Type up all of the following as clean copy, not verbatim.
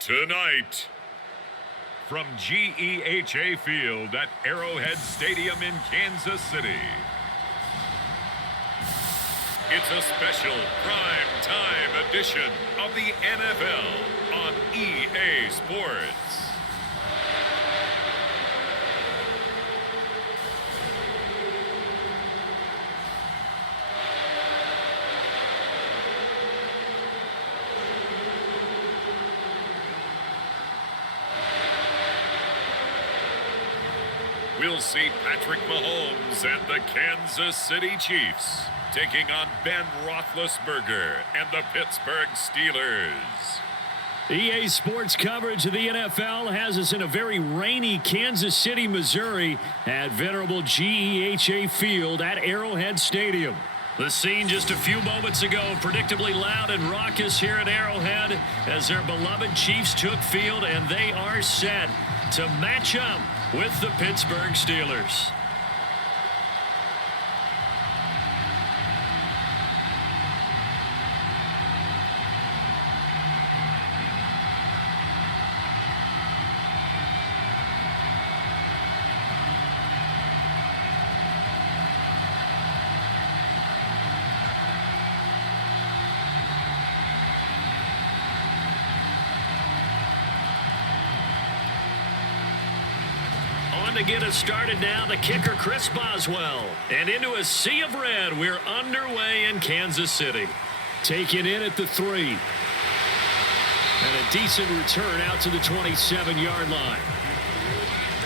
Tonight, from GEHA Field at Arrowhead Stadium in Kansas City, it's a special prime time edition of the NFL on EA Sports. We'll see Patrick Mahomes and the Kansas City Chiefs taking on Ben Roethlisberger and the Pittsburgh Steelers. EA Sports coverage of the NFL has us in a very rainy Kansas City, Missouri at venerable GEHA Field at Arrowhead Stadium. The scene just a few moments ago, predictably loud and raucous here at Arrowhead as their beloved Chiefs took field, and they are set to match up with the Pittsburgh Steelers. To get us started now, the kicker Chris Boswell. And into a sea of red, we're underway in Kansas City. Taken in at the 3. And a decent return out to the 27-yard line.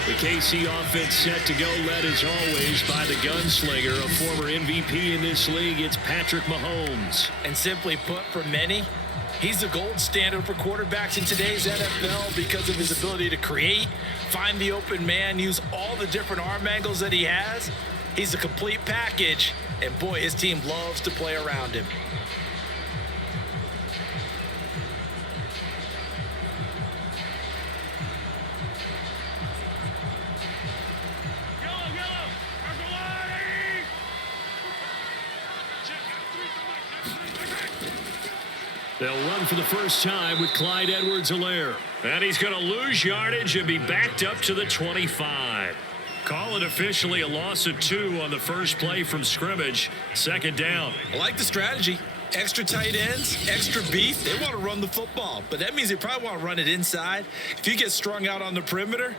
The KC offense set to go, led as always by the gunslinger, a former MVP in this league. It's Patrick Mahomes. And simply put, for many, he's the gold standard for quarterbacks in today's NFL because of his ability to create, find the open man, use all the different arm angles that he has. He's a complete package, and boy, his team loves to play around him. They'll run for the first time with Clyde Edwards-Helaire. And he's going to lose yardage and be backed up to the 25. Call it officially a loss of 2 on the first play from scrimmage. Second down. I like the strategy. Extra tight ends, extra beef. They want to run the football, but that means they probably want to run it inside. If you get strung out on the perimeter,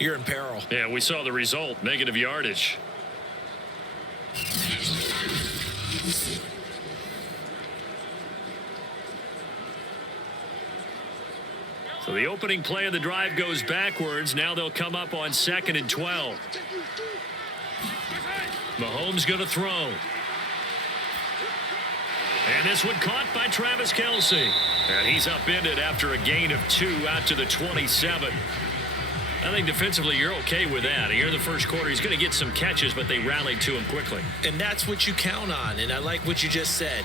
you're in peril. Yeah, we saw the result, negative yardage. So the opening play of the drive goes backwards. Now they'll come up on 2nd and 12. Mahomes going to throw. And this one caught by Travis Kelce. And he's upended after a gain of 2 out to the 27. I think defensively you're okay with that. Here in the first quarter, he's going to get some catches, but they rallied to him quickly. And that's what you count on, and I like what you just said.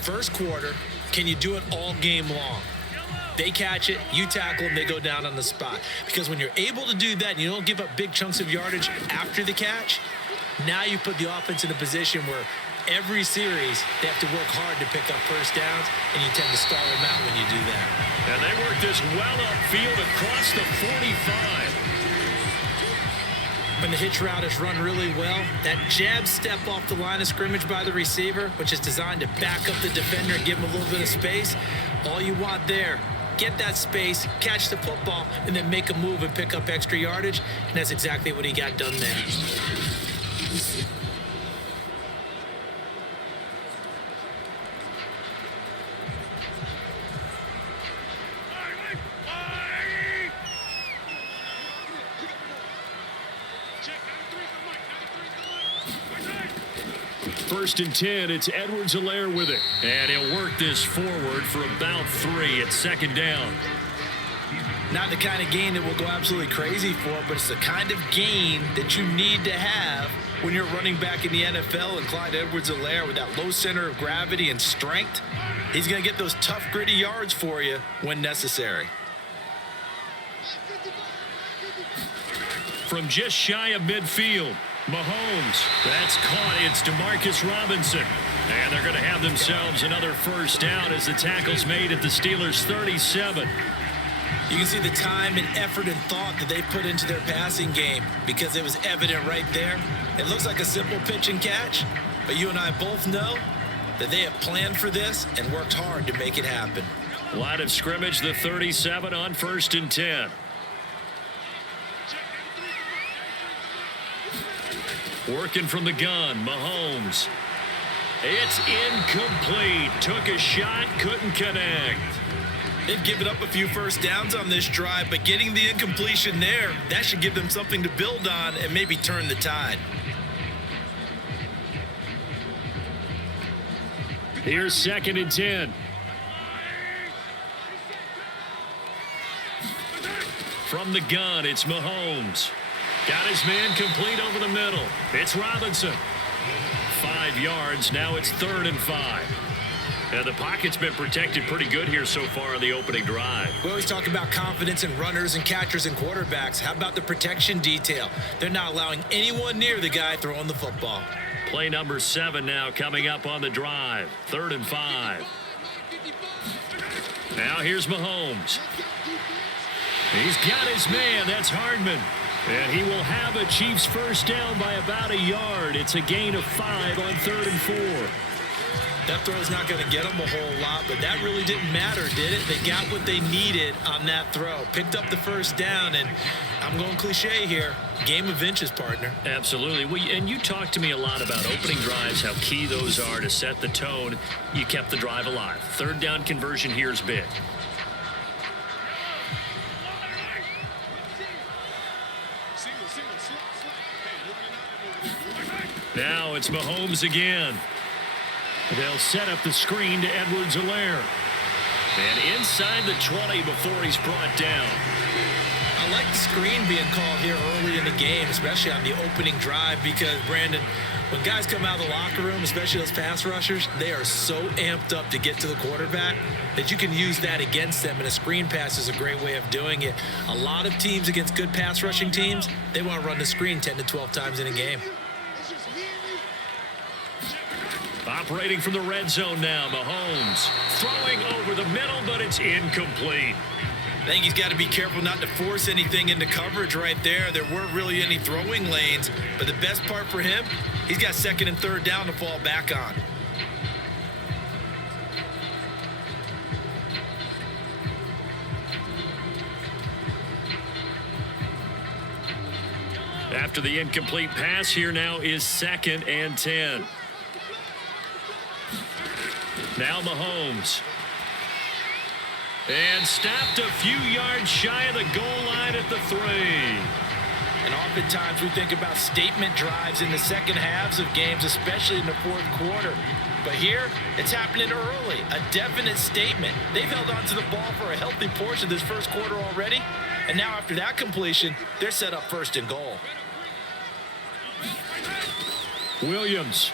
First quarter, can you do it all game long? They catch it, you tackle them, they go down on the spot. Because when you're able to do that and you don't give up big chunks of yardage after the catch, now you put the offense in a position where every series they have to work hard to pick up first downs, and you tend to stall them out when you do that. And they work this well upfield across the 45. When the hitch route is run really well, that jab step off the line of scrimmage by the receiver, which is designed to back up the defender and give him a little bit of space, all you want there, get that space, catch the football, and then make a move and pick up extra yardage, and that's exactly what he got done there. First and 10, it's Edwards-Helaire with it. And he'll work this forward for about 3 at second down. Not the kind of gain that we'll go absolutely crazy for, but it's the kind of gain that you need to have when you're running back in the NFL. And Clyde Edwards-Helaire, with that low center of gravity and strength, he's going to get those tough, gritty yards for you when necessary. From just shy of midfield, Mahomes. That's caught. It's Demarcus Robinson. And they're going to have themselves another first down as the tackle's made at the Steelers' 37. You can see the time and effort and thought that they put into their passing game because it was evident right there. It looks like a simple pitch and catch, but you and I both know that they have planned for this and worked hard to make it happen. Line of scrimmage, the 37 on 1st and 10. Working from the gun, Mahomes. It's incomplete. Took a shot, couldn't connect. They've given up a few first downs on this drive, but getting the incompletion there, that should give them something to build on and maybe turn the tide. Here's 2nd and 10. From the gun, it's Mahomes. Got his man complete over the middle. It's Robinson. 5 yards. Now it's 3rd and 5. And the pocket's been protected pretty good here so far on the opening drive. We always talk about confidence in runners and catchers and quarterbacks. How about the protection detail? They're not allowing anyone near the guy throwing the football. Play number 7 now coming up on the drive. 3rd and 5. Now here's Mahomes. He's got his man. That's Hardman. And he will have a Chiefs first down by about a yard. It's a gain of 5 on 3rd and 4. That throw's not going to get them a whole lot, but that really didn't matter, did it? They got what they needed on that throw. Picked up the first down, and I'm going cliche here. Game of inches, partner. Absolutely. And you talked to me a lot about opening drives, how key those are to set the tone. You kept the drive alive. 3rd down conversion here is big. Now it's Mahomes again. They'll set up the screen to Edwards-Helaire. And inside the 20 before he's brought down. I like the screen being called here early in the game, especially on the opening drive, because, Brandon, when guys come out of the locker room, especially those pass rushers, they are so amped up to get to the quarterback that you can use that against them, and a screen pass is a great way of doing it. A lot of teams against good pass rushing teams, they want to run the screen 10 to 12 times in a game. Operating from the red zone now, Mahomes. Throwing over the middle, but it's incomplete. I think he's got to be careful not to force anything into coverage right there. There weren't really any throwing lanes, but the best part for him, he's got 2nd and 3rd down to fall back on. After the incomplete pass, here now is 2nd and 10. Now Mahomes. And stopped a few yards shy of the goal line at the 3. And oftentimes we think about statement drives in the second halves of games, especially in the 4th quarter. But here, it's happening early. A definite statement. They've held on to the ball for a healthy portion of this 1st quarter already. And now after that completion, they're set up 1st and goal. Williams.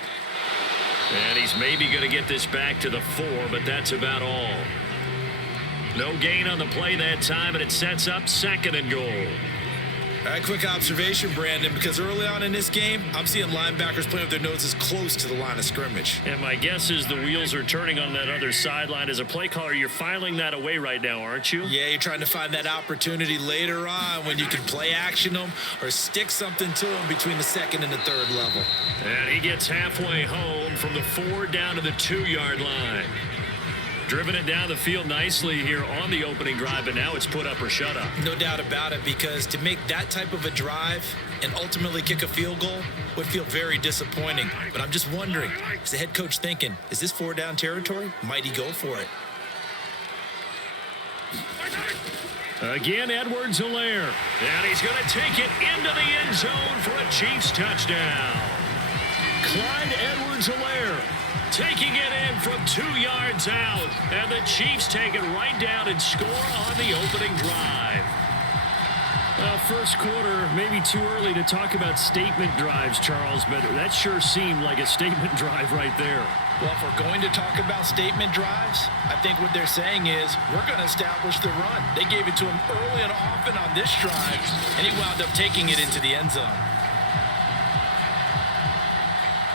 And he's maybe going to get this back to the 4, but that's about all. No gain on the play that time, and it sets up 2nd and goal. All right, quick observation, Brandon, because early on in this game, I'm seeing linebackers playing with their noses close to the line of scrimmage. And my guess is the wheels are turning on that other sideline. As a play caller, you're filing that away right now, aren't you? Yeah, you're trying to find that opportunity later on when you can play action them or stick something to them between the 2nd and the 3rd level. And he gets halfway home from the 4 down to the 2-yard line. Driven it down the field nicely here on the opening drive, but now it's put up or shut up. No doubt about it, because to make that type of a drive and ultimately kick a field goal would feel very disappointing. But I'm just wondering, is the head coach thinking, is this 4-down territory? Might he go for it? Again, Edwards-Helaire. And he's going to take it into the end zone for a Chiefs touchdown. Clyde Edwards-Helaire taking it in from 2 yards out. And the Chiefs take it right down and score on the opening drive. Well, 1st quarter, maybe too early to talk about statement drives, Charles, but that sure seemed like a statement drive right there. Well, if we're going to talk about statement drives, I think what they're saying is we're going to establish the run. They gave it to him early and often on this drive, and he wound up taking it into the end zone.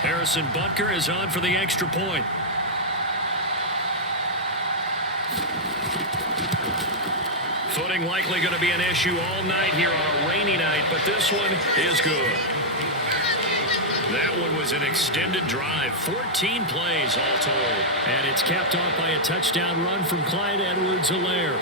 Harrison Butker is on for the extra point. Footing likely going to be an issue all night here on a rainy night, but this one is good. That one was an extended drive, 14 plays all told. And it's capped off by a touchdown run from Clyde Edwards-Helaire.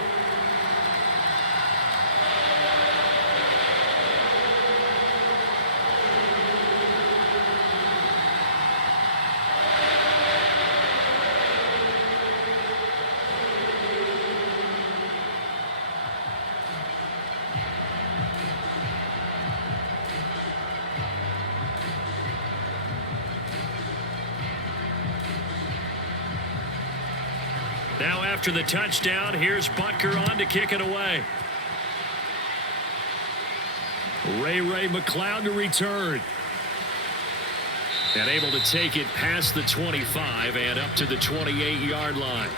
Now after the touchdown, here's Butker on to kick it away. Ray McCloud to return. And able to take it past the 25 and up to the 28-yard line.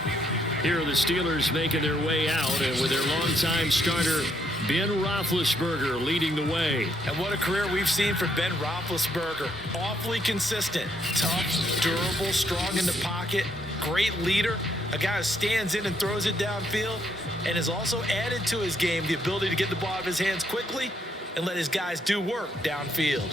Here are the Steelers making their way out, and with their longtime starter, Ben Roethlisberger, leading the way. And what a career we've seen from Ben Roethlisberger. Awfully consistent, tough, durable, strong in the pocket, great leader, a guy who stands in and throws it downfield, and has also added to his game the ability to get the ball out of his hands quickly and let his guys do work downfield.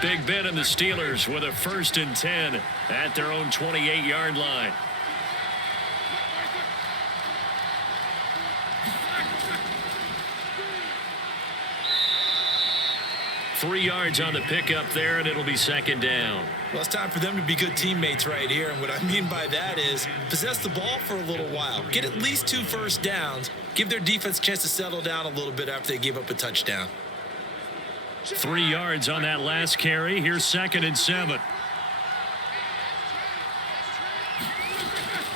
Big Ben and the Steelers with a 1st and 10 at their own 28-yard line. Three yards on the pickup there, and it'll be 2nd down. Well, it's time for them to be good teammates right here, and what I mean by that is possess the ball for a little while, get at least 2 first downs, give their defense a chance to settle down a little bit after they give up a touchdown. 3 yards on that last carry. Here's 2nd and 7.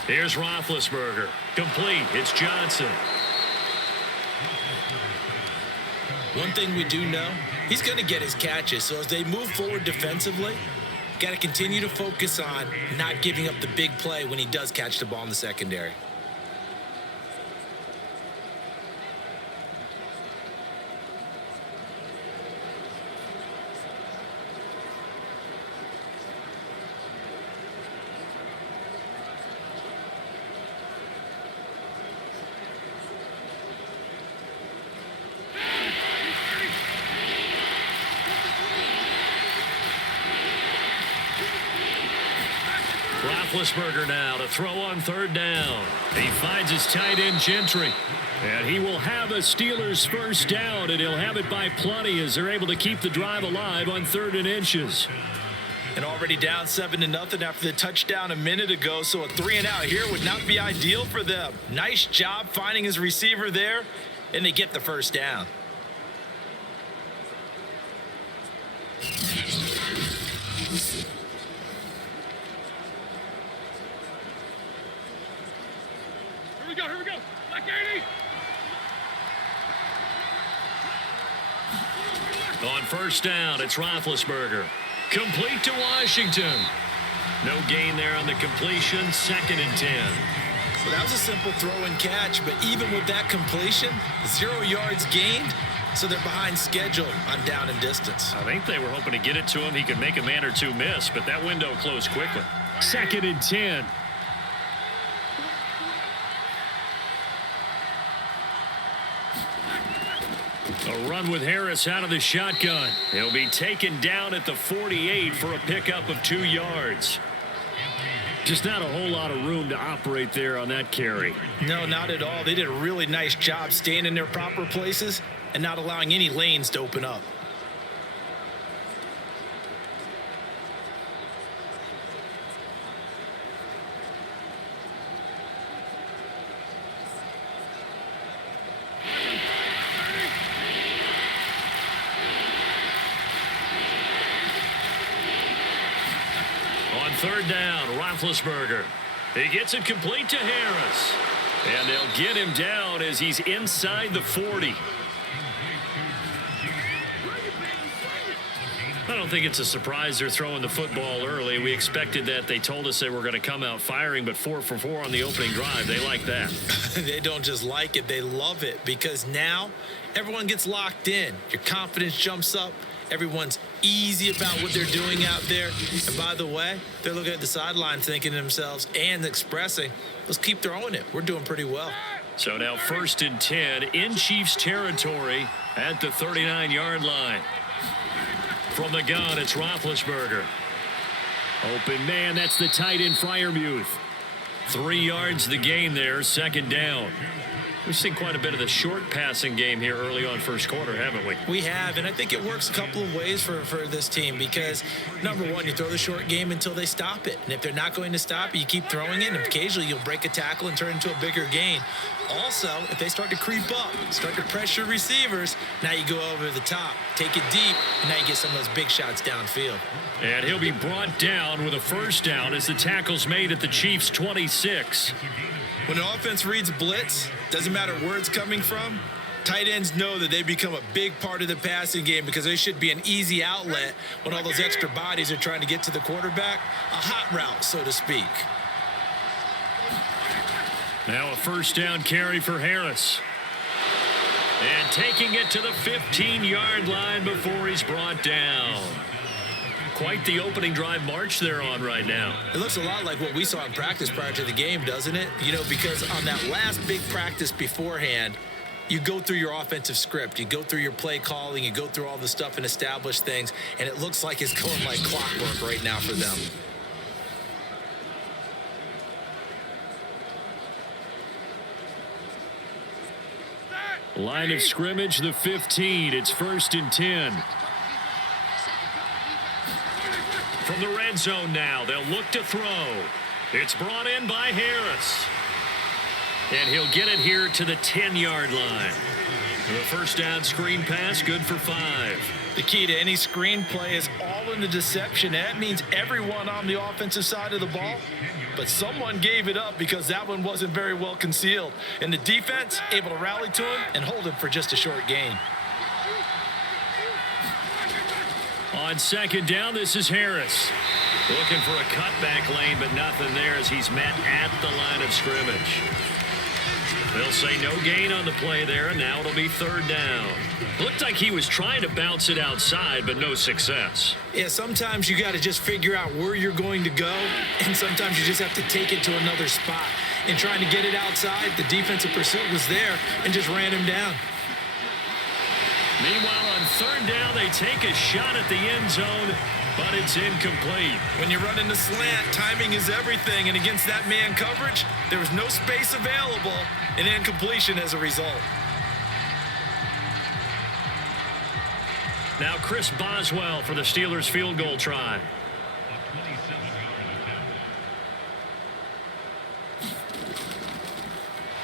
Here's Roethlisberger. Complete. It's Johnson. One thing we do know, he's going to get his catches. So as they move forward defensively, got to continue to focus on not giving up the big play when he does catch the ball in the secondary. Roethlisberger now to throw on 3rd down. He finds his tight end Gentry. And he will have a Steelers 1st down, and he'll have it by plenty as they're able to keep the drive alive on 3rd and inches. And already down 7-0 after the touchdown a minute ago, so a 3-and-out here would not be ideal for them. Nice job finding his receiver there, and they get the 1st down. Here we go. Black 80. On 1st down, it's Roethlisberger. Complete to Washington. No gain there on the completion. 2nd and 10. Well, that was a simple throw and catch, but even with that completion, 0 yards gained, so they're behind schedule on down and distance. I think they were hoping to get it to him. He could make a man or two miss, but that window closed quickly. 2nd and 10. A run with Harris out of the shotgun. He'll be taken down at the 48 for a pickup of 2 yards. Just not a whole lot of room to operate there on that carry. No, not at all. They did a really nice job staying in their proper places and not allowing any lanes to open up. On 3rd down, Roethlisberger. He gets it complete to Harris. And they'll get him down as he's inside the 40. I don't think it's a surprise they're throwing the football early. We expected that. They told us they were going to come out firing, but 4 for 4 on the opening drive. They like that. They don't just like it, they love it, because now everyone gets locked in. Your confidence jumps up. Everyone's easy about what they're doing out there. And by the way, they're looking at the sideline thinking to themselves and expressing, let's keep throwing it. We're doing pretty well. So now 1st and 10 in Chiefs territory at the 39-yard line. From the gun, it's Roethlisberger. Open man, that's the tight end Freiermuth. 3 yards the gain there, 2nd down. We've seen quite a bit of the short passing game here early on first quarter, haven't we? We have, and I think it works a couple of ways for this team because, number one, you throw the short game until they stop it. And if they're not going to stop it, you keep throwing it, and occasionally you'll break a tackle and turn it into a bigger gain. Also, if they start to creep up, start to pressure receivers, now you go over the top, take it deep, and now you get some of those big shots downfield. And he'll be brought down with a 1st down as the tackle's made at the Chiefs' 26. When an offense reads blitz, doesn't matter where it's coming from, tight ends know that they become a big part of the passing game because they should be an easy outlet when all those extra bodies are trying to get to the quarterback. A hot route, so to speak. Now a 1st down carry for Harris. And taking it to the 15-yard line before he's brought down. Quite the opening drive march they're on right now. It looks a lot like what we saw in practice prior to the game, doesn't it? You know, because on that last big practice beforehand, you go through your offensive script, you go through your play calling, you go through all the stuff and establish things, and it looks like it's going like clockwork right now for them. Line of scrimmage, the 15. It's 1st and 10. From the red zone now, they'll look to throw. It's brought in by Harris. And he'll get it here to the 10-yard line. The 1st down screen pass, good for 5. The key to any screen play is all in the deception. That means everyone on the offensive side of the ball, but someone gave it up because that one wasn't very well concealed. And the defense able to rally to him and hold him for just a short gain. On 2nd down, this is Harris. Looking for a cutback lane, but nothing there as he's met at the line of scrimmage. They'll say no gain on the play there, and now it'll be 3rd down. Looked like he was trying to bounce it outside, but no success. Yeah, sometimes you got to just figure out where you're going to go, and sometimes you just have to take it to another spot. And trying to get it outside, the defensive pursuit was there and just ran him down. Meanwhile, on 3rd down, they take a shot at the end zone, but it's incomplete. When you're running the slant, timing is everything, and against that man coverage, there was no space available, and incompletion as a result. Now Chris Boswell for the Steelers field goal try.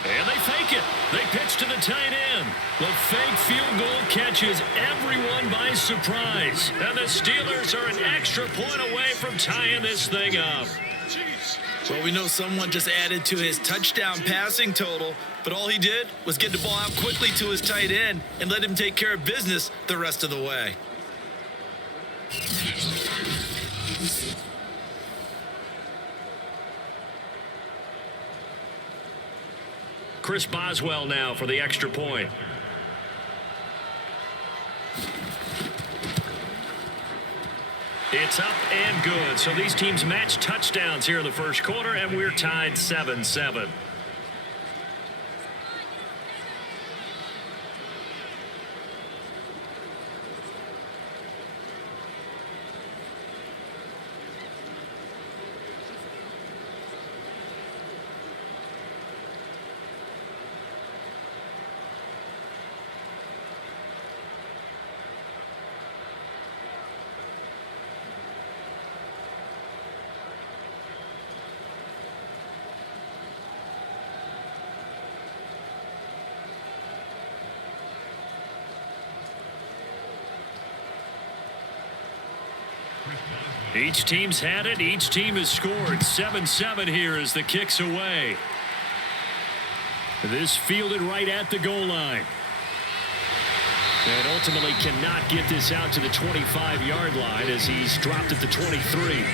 And they fake it. They pitch to the tight end. The fake field goal catches everyone by surprise. And the Steelers are an extra point away from tying this thing up. Well, we know someone just added to his touchdown passing total, but all he did was get the ball out quickly to his tight end and let him take care of business the rest of the way. Chris Boswell now for the extra point. It's up and good. So these teams match touchdowns here in the first quarter, and we're tied 7-7. Each team's had it. Each team has scored. 7-7 here as the kick's away. This fielded right at the goal line. And ultimately cannot get this out to the 25-yard line as he's dropped at the 23.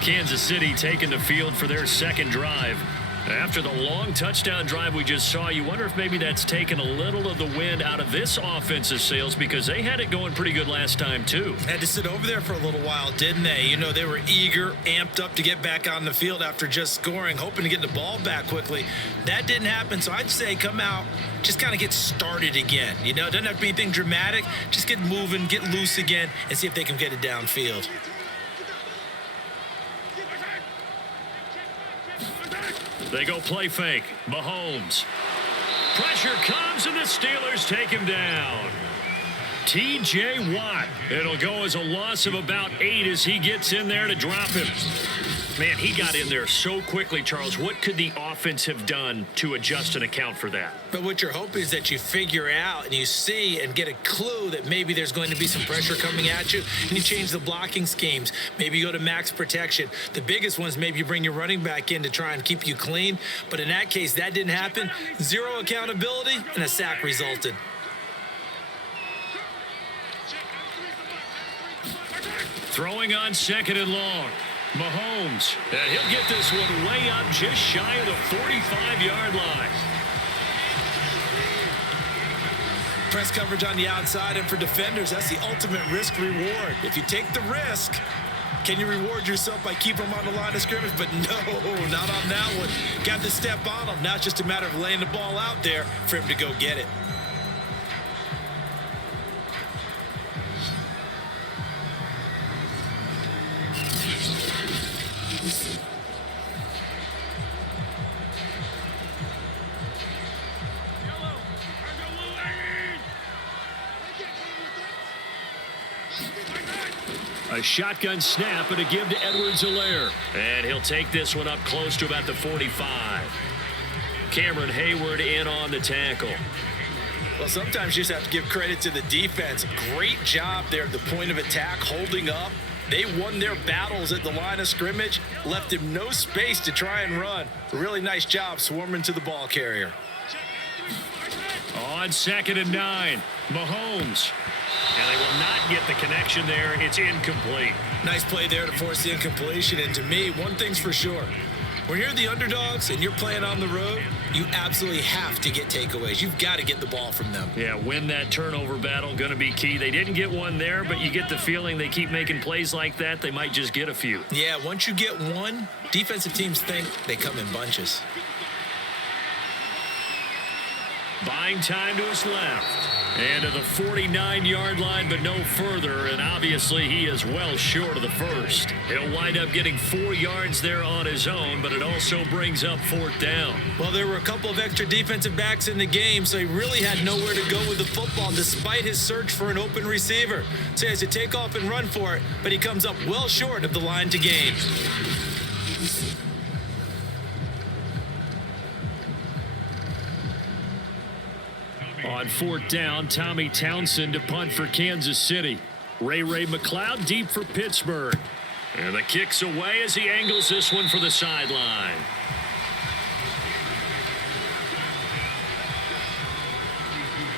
Kansas City taking the field for their second drive. After the long touchdown drive we just saw, you wonder if maybe that's taken a little of the wind out of this offensive sails because they had it going pretty good last time too. Had to sit over there for a little while, didn't they? You know, they were eager, amped up to get back on the field after just scoring, hoping to get the ball back quickly. That didn't happen, so I'd say come out, just kind of get started again. You know, it doesn't have to be anything dramatic. Just get moving, get loose again, and see if they can get it downfield. They go play fake. Mahomes. Pressure comes, and the Steelers take him down. T.J. Watt. It'll go as a loss of about 8 as he gets in there to drop him. Man, he got in there so quickly, Charles. What could the offense have done to adjust and account for that? But what you're hoping is that you figure out and you see and get a clue that maybe there's going to be some pressure coming at you, and you change the blocking schemes. Maybe you go to max protection. The biggest ones, maybe you bring your running back in to try and keep you clean. But in that case, that didn't happen. Zero accountability, and a sack resulted. Throwing on second and long. Mahomes, and he'll get this one way up just shy of the 45-yard line. Press coverage on the outside, and for defenders, that's the ultimate risk-reward. If you take the risk, can you reward yourself by keeping them on the line of scrimmage? But no, not on that one. Got to step on them. Now it's just a matter of laying the ball out there for him to go get it. A shotgun snap and a give to Edwards-Helaire. And he'll take this one up close to about the 45. Cameron Hayward in on the tackle. Well, sometimes you just have to give credit to the defense. Great job there at the point of attack, holding up. They won their battles at the line of scrimmage, left him no space to try and run. A really nice job swarming to the ball carrier. On second and 9, Mahomes. And they will not get the connection there. It's incomplete. Nice play there to force the incompletion. And to me, one thing's for sure. When you're the underdogs and you're playing on the road, you absolutely have to get takeaways. You've got to get the ball from them. Yeah, win that turnover battle, going to be key. They didn't get one there, but you get the feeling they keep making plays like that, they might just get a few. Yeah, once you get one, defensive teams think they come in bunches. Buying time to his left. And to the 49-yard line, but no further. And obviously, he is well short of the first. He'll wind up getting 4 yards there on his own, but it also brings up 4th down. Well, there were a couple of extra defensive backs in the game, so he really had nowhere to go with the football despite his search for an open receiver. So he has to take off and run for it, but he comes up well short of the line to gain. On 4th down, Tommy Townsend to punt for Kansas City. Ray McLeod deep for Pittsburgh. And the kick's away as he angles this one for the sideline.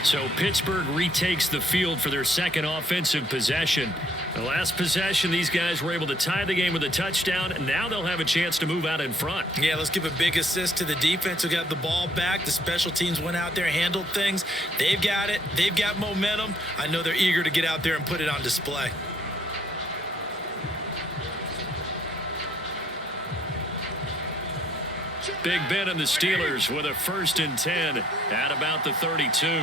So Pittsburgh retakes the field for their second offensive possession. The last possession, these guys were able to tie the game with a touchdown, and now they'll have a chance to move out in front. Yeah, let's give a big assist to the defense who got the ball back. The special teams went out there, handled things. They've got it. They've got momentum. I know they're eager to get out there and put it on display. Big Ben and the Steelers with a 1st and 10 at about the 32.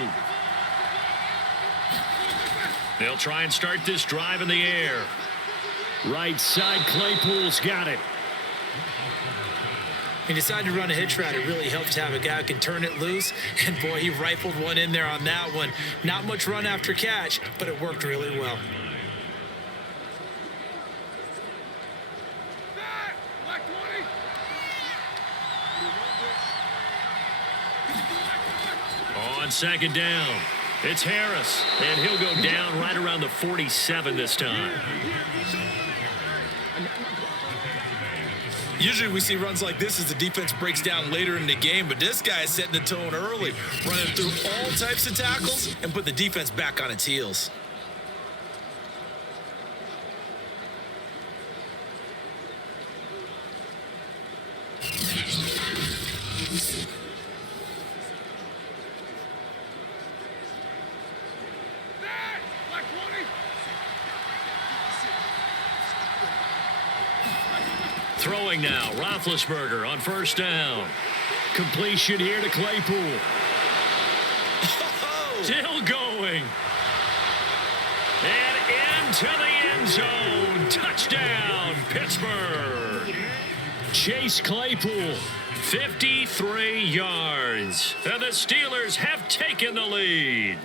They'll try and start this drive in the air. Right side, Claypool's got it. He decided to run a hitch route. It really helps to have a guy who can turn it loose. And, boy, he rifled one in there on that one. Not much run after catch, but it worked really well. On 2nd down, it's Harris, and he'll go down right around the 47 this time. Usually we see runs like this as the defense breaks down later in the game, but this guy is setting the tone early, running through all types of tackles and put the defense back on its heels. Black 20. Throwing now, Roethlisberger on first down. Completion here to Claypool. Still going. And into the end zone. Touchdown, Pittsburgh. Chase Claypool, 53 yards. And the Steelers have taken the lead.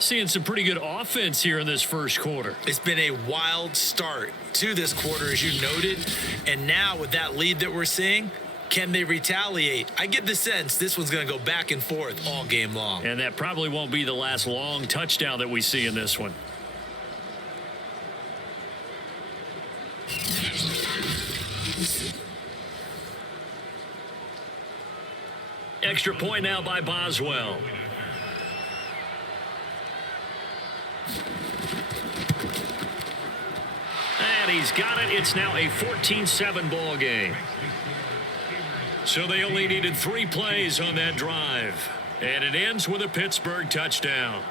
Seeing some pretty good offense here in this first quarter. It's been a wild start to this quarter, as you noted. And now with that lead that we're seeing, can they retaliate? I get the sense this one's going to go back and forth all game long. And that probably won't be the last long touchdown that we see in this one. Extra point now by Boswell. And he's got it. It's now a 14-7 ball game. So they only needed 3 plays on that drive. And it ends with a Pittsburgh touchdown.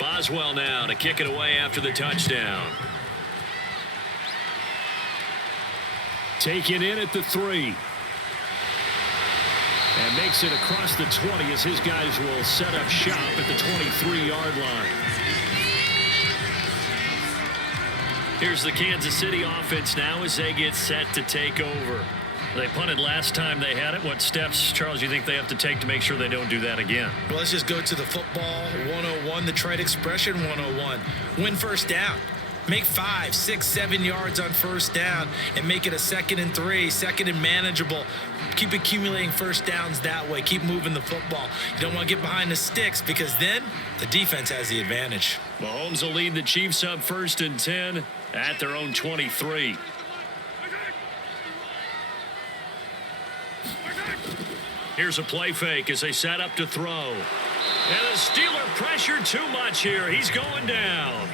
Boswell now to kick it away after the touchdown. Taken in at the 3. And makes it across the 20 as his guys will set up shop at the 23-yard line. Here's the Kansas City offense now as they get set to take over. They punted last time they had it. What steps, Charles, you think they have to take to make sure they don't do that again? Well, let's just go to the football 101, the trite expression 101. Win first down. Make 5, 6, 7 yards on first down and make it a 2nd and 3, 2nd and manageable. Keep accumulating first downs that way. Keep moving the football. You don't want to get behind the sticks because then the defense has the advantage. Mahomes will lead the Chiefs up 1st and 10 at their own 23. Here's a play fake as they set up to throw. And the Steeler pressure too much here. He's going down.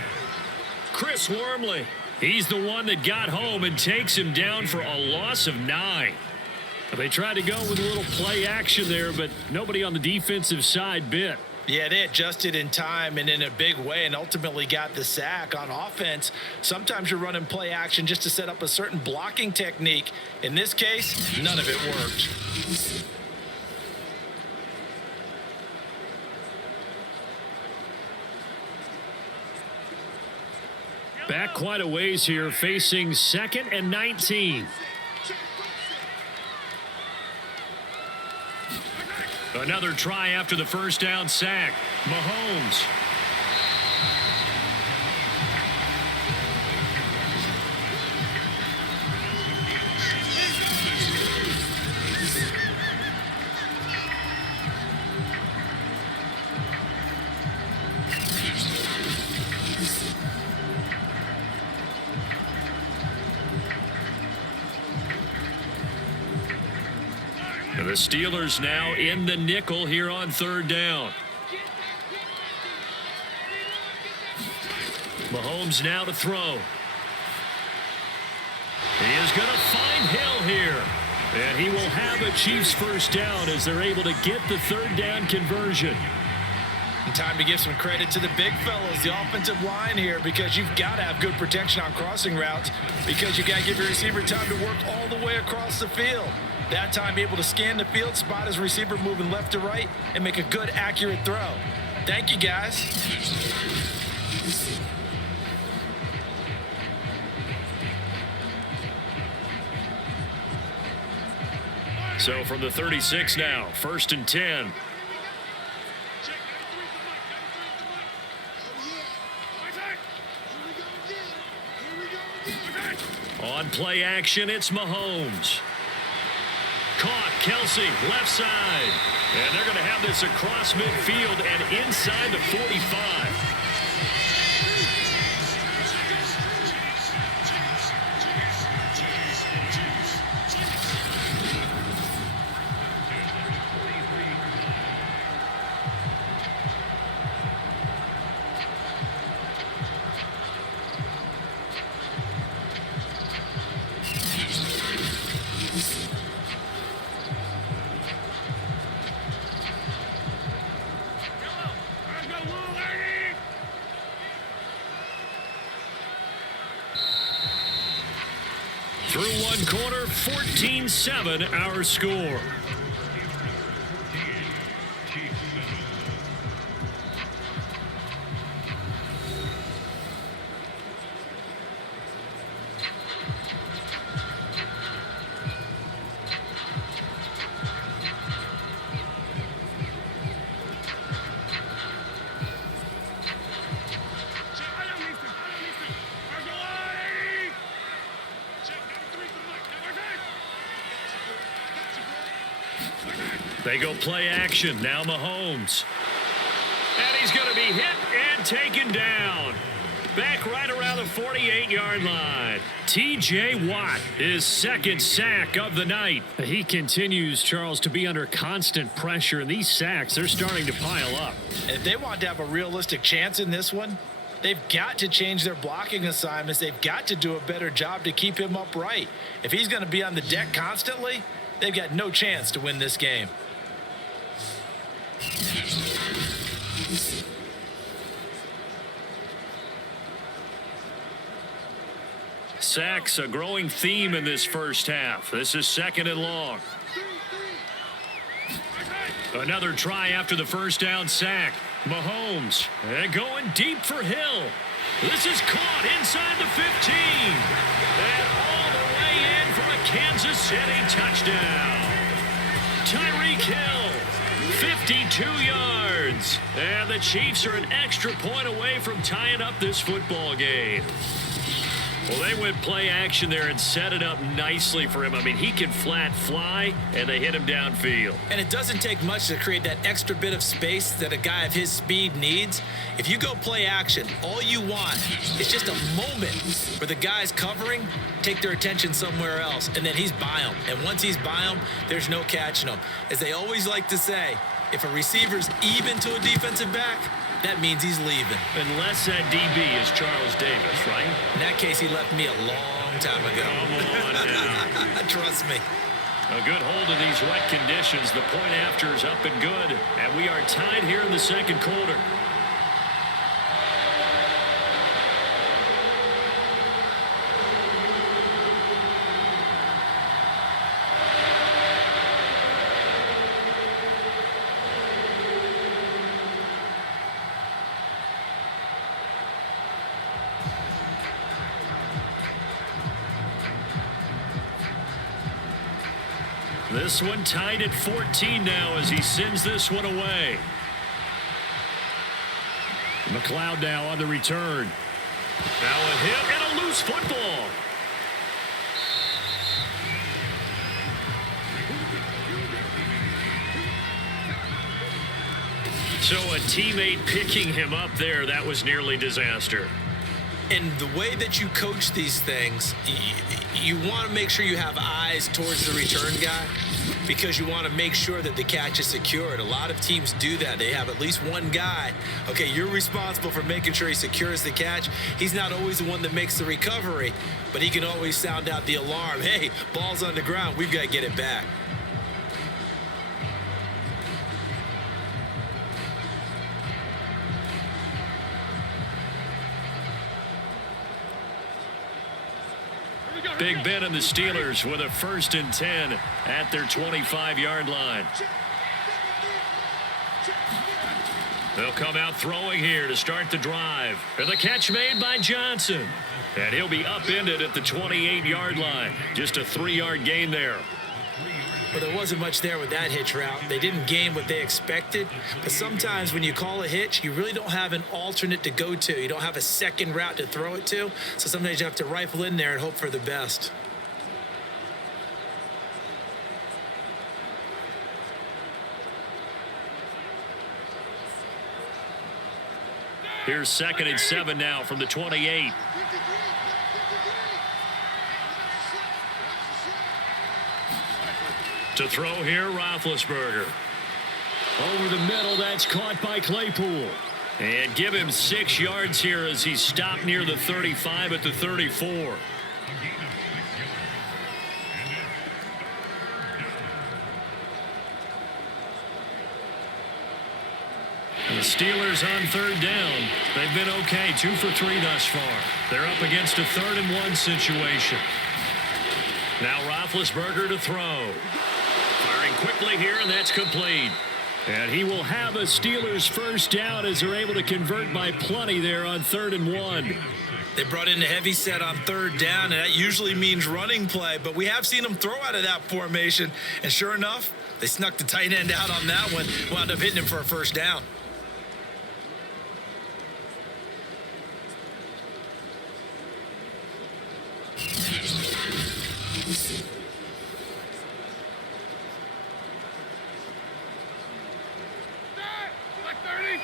Chris Wormley. He's the one that got home and takes him down for a loss of 9. They tried to go with a little play action there, but nobody on the defensive side bit. Yeah, they adjusted in time and in a big way and ultimately got the sack. On offense, sometimes you're running play action just to set up a certain blocking technique. In this case, none of it worked. Back quite a ways here, facing 2nd and 19. Another try after the first down sack. Mahomes. And the Steelers now in the nickel here on 3rd down. Mahomes now to throw. He is going to find Hill here. And he will have a Chiefs first down as they're able to get the 3rd down conversion. And time to give some credit to the big fellas, the offensive line here, because you've got to have good protection on crossing routes because you got to give your receiver time to work all the way across the field. That time, be able to scan the field, spot his receiver moving left to right, and make a good, accurate throw. Thank you, guys. So from the 36 now, 1st and 10. On play action, it's Mahomes. Caught, Kelsey, left side. And they're going to have this across midfield and inside the 45. Through one quarter, 14-7 our score. They go play action. Now Mahomes. And he's going to be hit and taken down. Back right around the 48-yard line. T.J. Watt, his second sack of the night. He continues, Charles, to be under constant pressure. And these sacks, they're starting to pile up. If they want to have a realistic chance in this one, they've got to change their blocking assignments. They've got to do a better job to keep him upright. If he's going to be on the deck constantly, they've got no chance to win this game. Sacks, a growing theme in this first half. This is 2nd and long. Another try after the first down sack. Mahomes and going deep for Hill. This is caught inside the 15. And all the way in for a Kansas City touchdown. Tyreek Hill, 52 yards. And the Chiefs are an extra point away from tying up this football game. Well, they went play action there and set it up nicely for him. I mean, he can flat fly, and they hit him downfield. And it doesn't take much to create that extra bit of space that a guy of his speed needs. If you go play action, all you want is just a moment where the guys covering take their attention somewhere else, and then he's by him. And once he's by him, there's no catching him. As they always like to say, if a receiver's even to a defensive back, that means he's leaving. Unless that DB is Charles Davis, right? In that case, he left me a long time ago. Come on now. Trust me. A good hold in these wet conditions. The point after is up and good. And we are tied here in the second quarter. This one tied at 14 now as he sends this one away. McLeod now on the return. Now a hit and a loose football. So a teammate picking him up there, that was nearly disaster. And the way that you coach these things, you want to make sure you have eyes towards the return guy because you want to make sure that the catch is secured. A lot of teams do that. They have at least one guy. Okay, you're responsible for making sure he secures the catch. He's not always the one that makes the recovery, but he can always sound out the alarm. Hey, ball's on the ground. We've got to get it back. Big Ben and the Steelers with a 1st and 10 at their 25-yard line. They'll come out throwing here to start the drive. And the catch made by Johnson. And he'll be upended at the 28-yard line. Just a 3-yard gain there. Well, there wasn't much there with that hitch route. They didn't gain what they expected. But sometimes when you call a hitch, you really don't have an alternate to go to. You don't have a second route to throw it to. So sometimes you have to rifle in there and hope for the best. Here's 2nd and 7 now from the 28. To throw here, Roethlisberger. Over the middle, that's caught by Claypool. And give him 6 yards here as he stopped near the 35 at the 34. The Steelers on 3rd down. They've been okay, 2 for 3 thus far. They're up against a 3rd and 1 situation. Now Roethlisberger to throw. Firing quickly here, and that's complete. And he will have a Steelers first down as they're able to convert by plenty there on 3rd and 1. They brought in a heavy set on 3rd down, and that usually means running play. But we have seen them throw out of that formation. And sure enough, they snuck the tight end out on that one. Wound up hitting him for a first down. Like 30.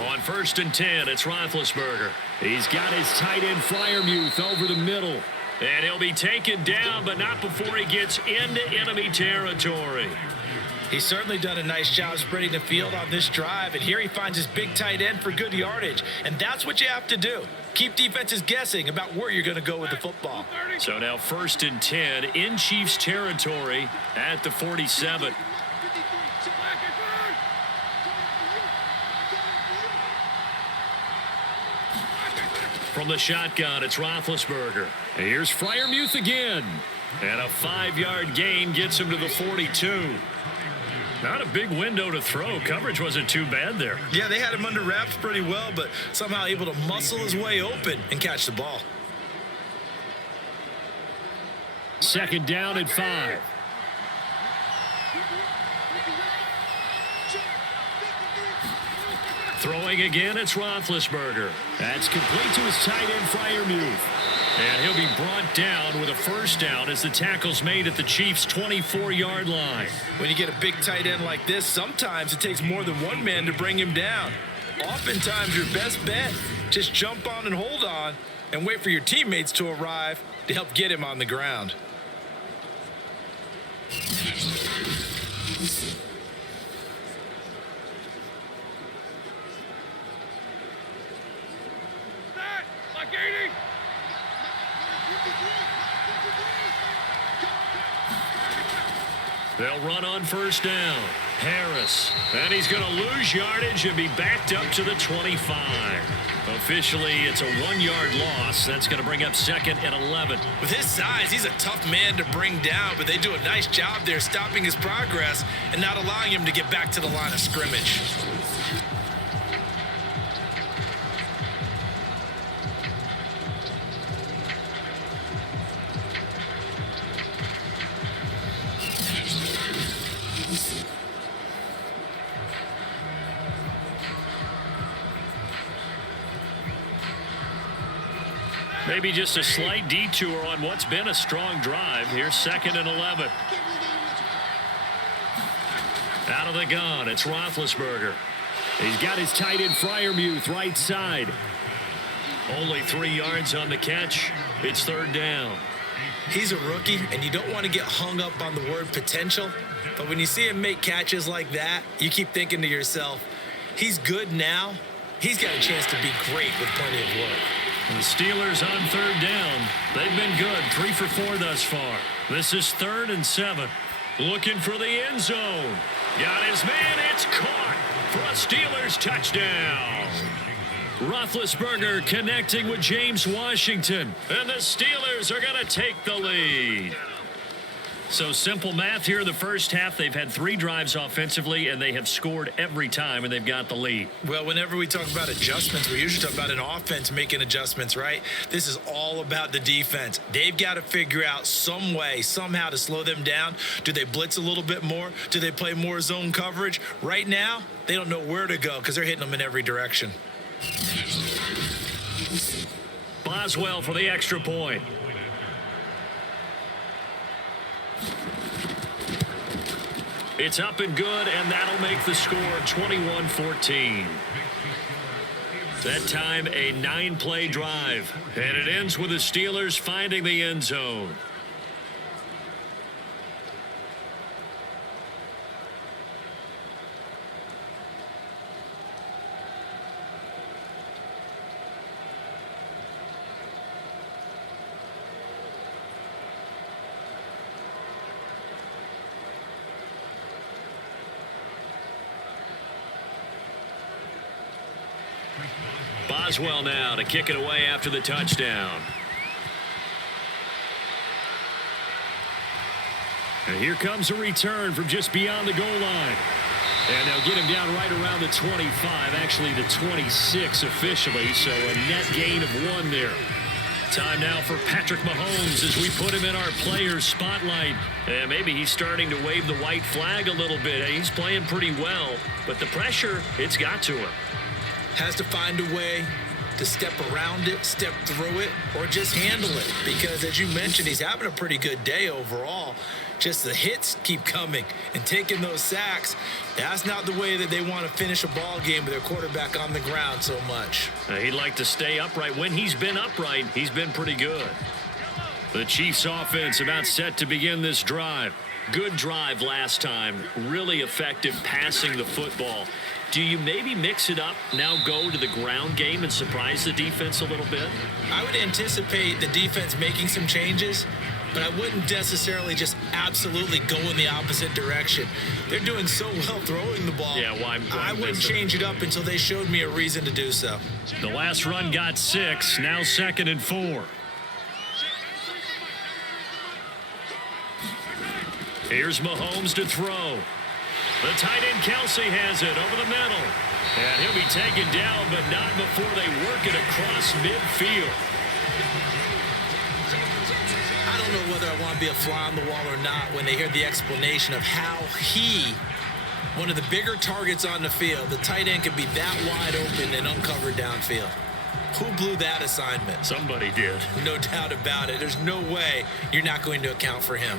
On 1st and 10, it's Roethlisberger. He's got his tight end Freiermuth over the middle. And he'll be taken down, but not before he gets into enemy territory. He's certainly done a nice job spreading the field on this drive, and here he finds his big tight end for good yardage. And that's what you have to do. Keep defenses guessing about where you're going to go with the football. So now 1st and 10 in Chiefs territory at the 47. From the shotgun, it's Roethlisberger. And here's Freiermuth again. And a 5-yard gain gets him to the 42. Not a big window to throw. Coverage wasn't too bad there. Yeah, they had him under wraps pretty well, but somehow able to muscle his way open and catch the ball. 2nd down and 5. Throwing again, it's Roethlisberger. That's complete to his tight end, Freiermuth. And he'll be brought down with a first down as the tackle's made at the Chiefs' 24-yard line. When you get a big tight end like this, sometimes it takes more than one man to bring him down. Oftentimes, your best bet, just jump on and hold on and wait for your teammates to arrive to help get him on the ground. Like 80. They'll run on first down. Harris. And he's going to lose yardage and be backed up to the 25. Officially, it's a 1-yard loss. That's going to bring up 2nd and 11. With his size, he's a tough man to bring down, but they do a nice job there stopping his progress and not allowing him to get back to the line of scrimmage. Maybe just a slight detour on what's been a strong drive. Here's 2nd and 11. Out of the gun, it's Roethlisberger. He's got his tight end Freiermuth right side. Only 3 yards on the catch. It's 3rd down. He's a rookie, and you don't want to get hung up on the word potential. But when you see him make catches like that, you keep thinking to yourself, he's good now. He's got a chance to be great with plenty of work. And the Steelers on 3rd down. They've been good, 3 for 4 thus far. This is 3rd and 7. Looking for the end zone. Got his man. It's caught for a Steelers touchdown. Roethlisberger connecting with James Washington. And the Steelers are going to take the lead. So simple math here in the first half. They've had 3 drives offensively, and they have scored every time, and they've got the lead. Well, whenever we talk about adjustments, we usually talk about an offense making adjustments, right? This is all about the defense. They've got to figure out some way, somehow to slow them down. Do they blitz a little bit more? Do they play more zone coverage? Right now, they don't know where to go because they're hitting them in every direction. Boswell for the extra point. It's up and good, and that'll make the score 21-14. That time, a 9-play drive. And it ends with the Steelers finding the end zone. Boswell now to kick it away after the touchdown. And here comes a return from just beyond the goal line. And they'll get him down right around the 25, actually the 26 officially, so a net gain of 1 there. Time now for Patrick Mahomes as we put him in our players spotlight. And maybe he's starting to wave the white flag a little bit. He's playing pretty well, but the pressure, it's got to him. Has to find a way to step around it, step through it, or just handle it. Because as you mentioned, he's having a pretty good day overall. Just the hits keep coming and taking those sacks. That's not the way that they want to finish a ball game with their quarterback on the ground so much. He'd like to stay upright. When he's been upright, he's been pretty good. The Chiefs offense about set to begin this drive. Good drive last time. Really effective passing the football. Do you maybe mix it up, now go to the ground game and surprise the defense a little bit? I would anticipate the defense making some changes, but I wouldn't necessarily just absolutely go in the opposite direction. They're doing so well throwing the ball. Yeah, why I wouldn't change it up until they showed me a reason to do so. The last run got 6, now 2nd and 4. Here's Mahomes to throw. The tight end Kelsey has it over the middle. And he'll be taken down, but not before they work it across midfield. I don't know whether I want to be a fly on the wall or not when they hear the explanation of how he, one of the bigger targets on the field, the tight end could be that wide open and uncovered downfield. Who blew that assignment? Somebody did. No doubt about it. There's no way you're not going to account for him.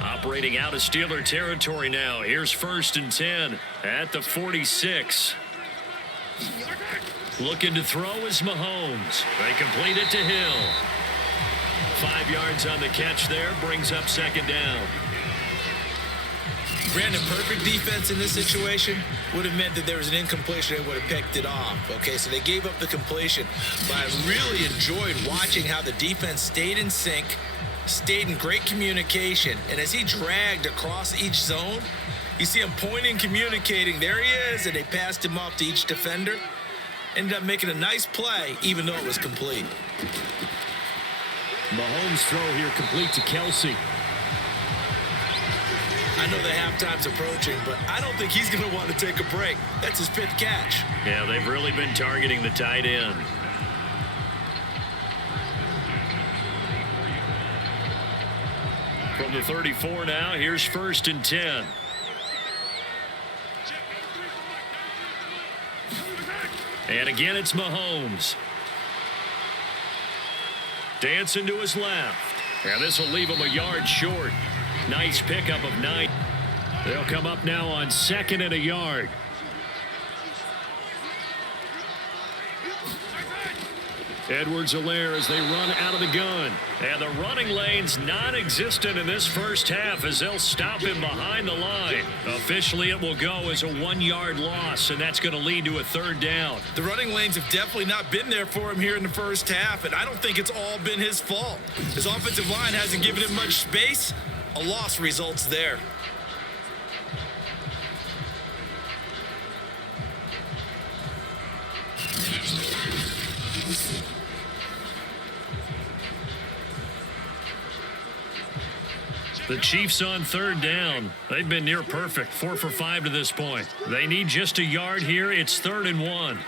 Operating out of Steeler territory now. Here's 1st and 10 at the 46. Looking to throw is Mahomes. They complete it to Hill. 5 yards on the catch there. Brings up 2nd down. Brandon, perfect defense in this situation would have meant that there was an incompletion and would have picked it off. Okay, so they gave up the completion. But I really enjoyed watching how the defense stayed in sync, stayed in great communication, and as he dragged across each zone, you see him pointing, communicating, there he is, and they passed him off to each defender. Ended up making a nice play, even though it was complete. Mahomes' throw here complete to Kelsey. I know the halftime's approaching, but I don't think he's going to want to take a break. That's his 5th catch. Yeah, they've really been targeting the tight end. From the 34 now, here's 1st and 10. And again, it's Mahomes. Dancing to his left. And this will leave him a yard short. Nice pickup of 9. They'll come up now on 2nd and a yard. Edwards-Helaire as they run out of the gun. And the running lane's non-existent in this first half as they'll stop him behind the line. Officially, it will go as a 1-yard loss, and that's going to lead to a 3rd down. The running lanes have definitely not been there for him here in the first half, and I don't think it's all been his fault. His offensive line hasn't given him much space. A loss results there. The Chiefs on third down. They've been near perfect, 4 for 5 to this point. They need just a yard here. It's 3rd and 1.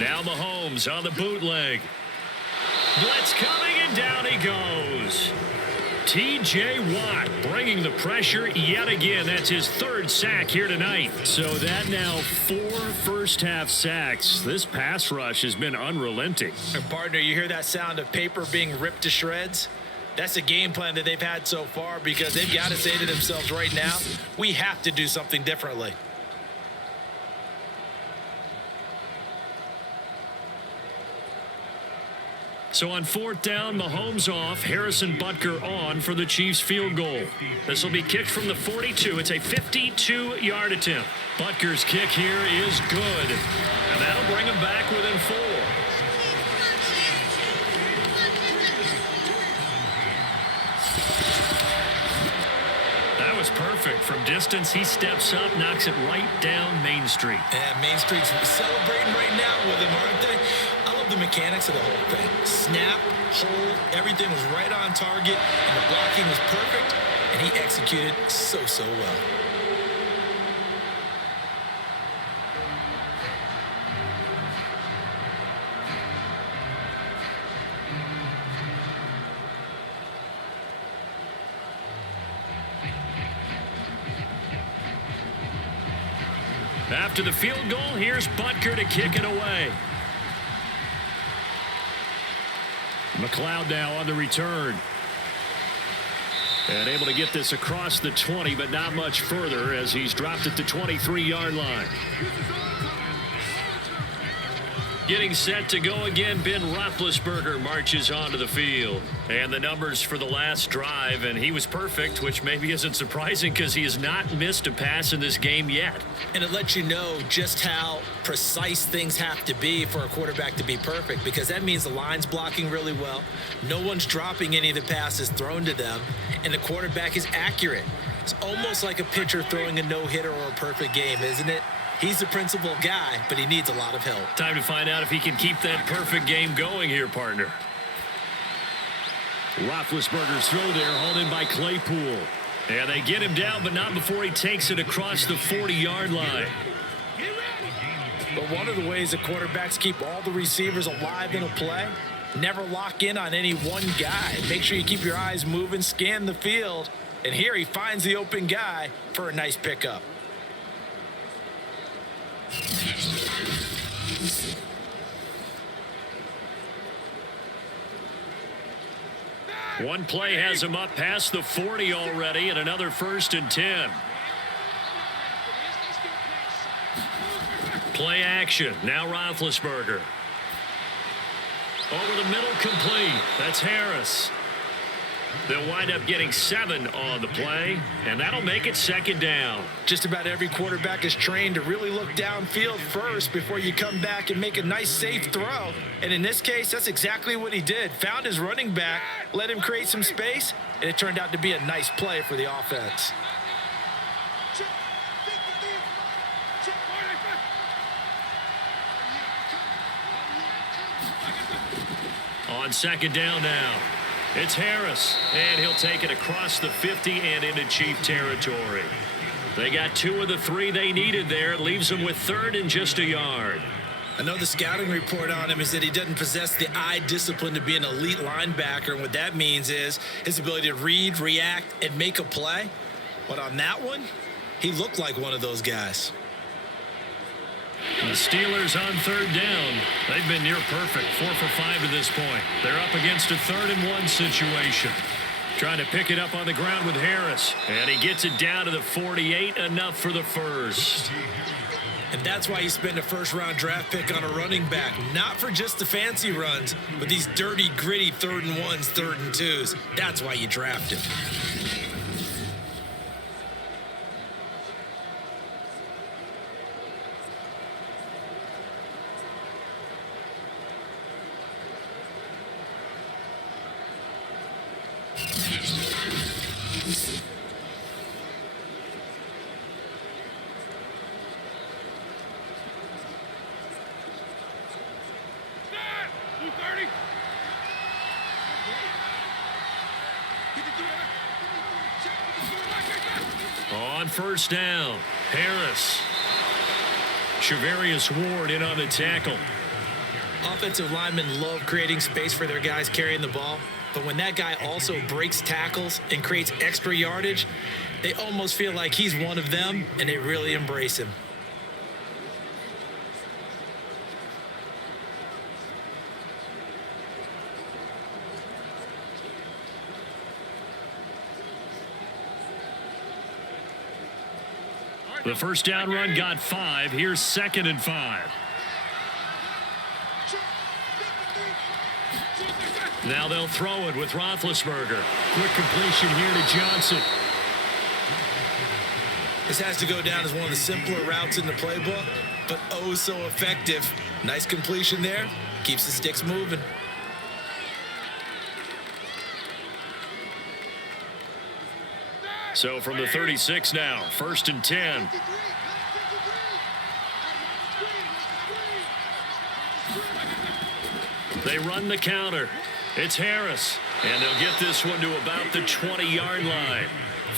Now Mahomes on the bootleg. Blitz coming, and down he goes. T.J. Watt bringing the pressure yet again. That's his 3rd sack here tonight. So that now 4 first-half sacks. This pass rush has been unrelenting. And partner, you hear that sound of paper being ripped to shreds? That's a game plan that they've had so far, because they've got to say to themselves right now, we have to do something differently. So on 4th down, Mahomes off, Harrison Butker on for the Chiefs field goal. This will be kicked from the 42. It's a 52-yard attempt. Butker's kick here is good, and that'll bring him back within 4. That was perfect. From distance, he steps up, knocks it right down Main Street. And Main Street's celebrating right now with him, aren't they? I love the mechanics of the whole thing. Snap, hold, everything was right on target, and the blocking was perfect, and he executed so well. After the field goal, here's Butker to kick it away. McLeod now on the return. And able to get this across the 20, but not much further as he's dropped at the 23-yard line. Getting set to go again, Ben Roethlisberger marches onto the field. And the numbers for the last drive, and he was perfect, which maybe isn't surprising because he has not missed a pass in this game yet. And it lets you know just how precise things have to be for a quarterback to be perfect, because that means the line's blocking really well, no one's dropping any of the passes thrown to them, and the quarterback is accurate. It's almost like a pitcher throwing a no-hitter or a perfect game, isn't it? He's the principal guy, but he needs a lot of help. Time to find out if he can keep that perfect game going here, partner. Roethlisberger's throw there, hauled in by Claypool. And they get him down, but not before he takes it across the 40-yard line. But one of the ways the quarterbacks keep all the receivers alive in a play, never lock in on any one guy. Make sure you keep your eyes moving, scan the field. And here he finds the open guy for a nice pickup. One play has him up past the 40 already, and another 1st and 10. Play action. Now Roethlisberger. Over the middle, complete. That's Harris. They'll wind up getting 7 on the play, and that'll make it 2nd down. Just about every quarterback is trained to really look downfield first before you come back and make a nice, safe throw. And in this case, that's exactly what he did. Found his running back, let him create some space, and it turned out to be a nice play for the offense. On 2nd down now. It's Harris, and he'll take it across the 50 and into Chief territory. They got 2 of the 3 they needed there. It leaves them with 3rd and just a yard. I know the scouting report on him is that he doesn't possess the eye discipline to be an elite linebacker, and what that means is his ability to read, react, and make a play. But on that one, he looked like one of those guys. The Steelers on 3rd down. They've been near perfect, 4 for 5 to this point. They're up against a 3rd and 1 situation. Trying to pick it up on the ground with Harris. And he gets it down to the 48, enough for the 1st. And that's why you spend a 1st-round draft pick on a running back. Not for just the fancy runs, but these dirty, gritty 3rd and 1s, 3rd and 2s. That's why you draft him. on first down. Harris. Shavarius Ward in on the tackle. Offensive linemen love creating space for their guys carrying the ball, but when that guy also breaks tackles and creates extra yardage, they almost feel like he's one of them, and they really embrace him. The first down run got 5. Here's 2nd and 5. Now they'll throw it with Roethlisberger. Quick completion here to Johnson. This has to go down as one of the simpler routes in the playbook, but oh so effective. Nice completion there. Keeps the sticks moving. So from the 36 now, 1st and 10. They run the counter. It's Harris, and they'll get this one to about the 20-yard line.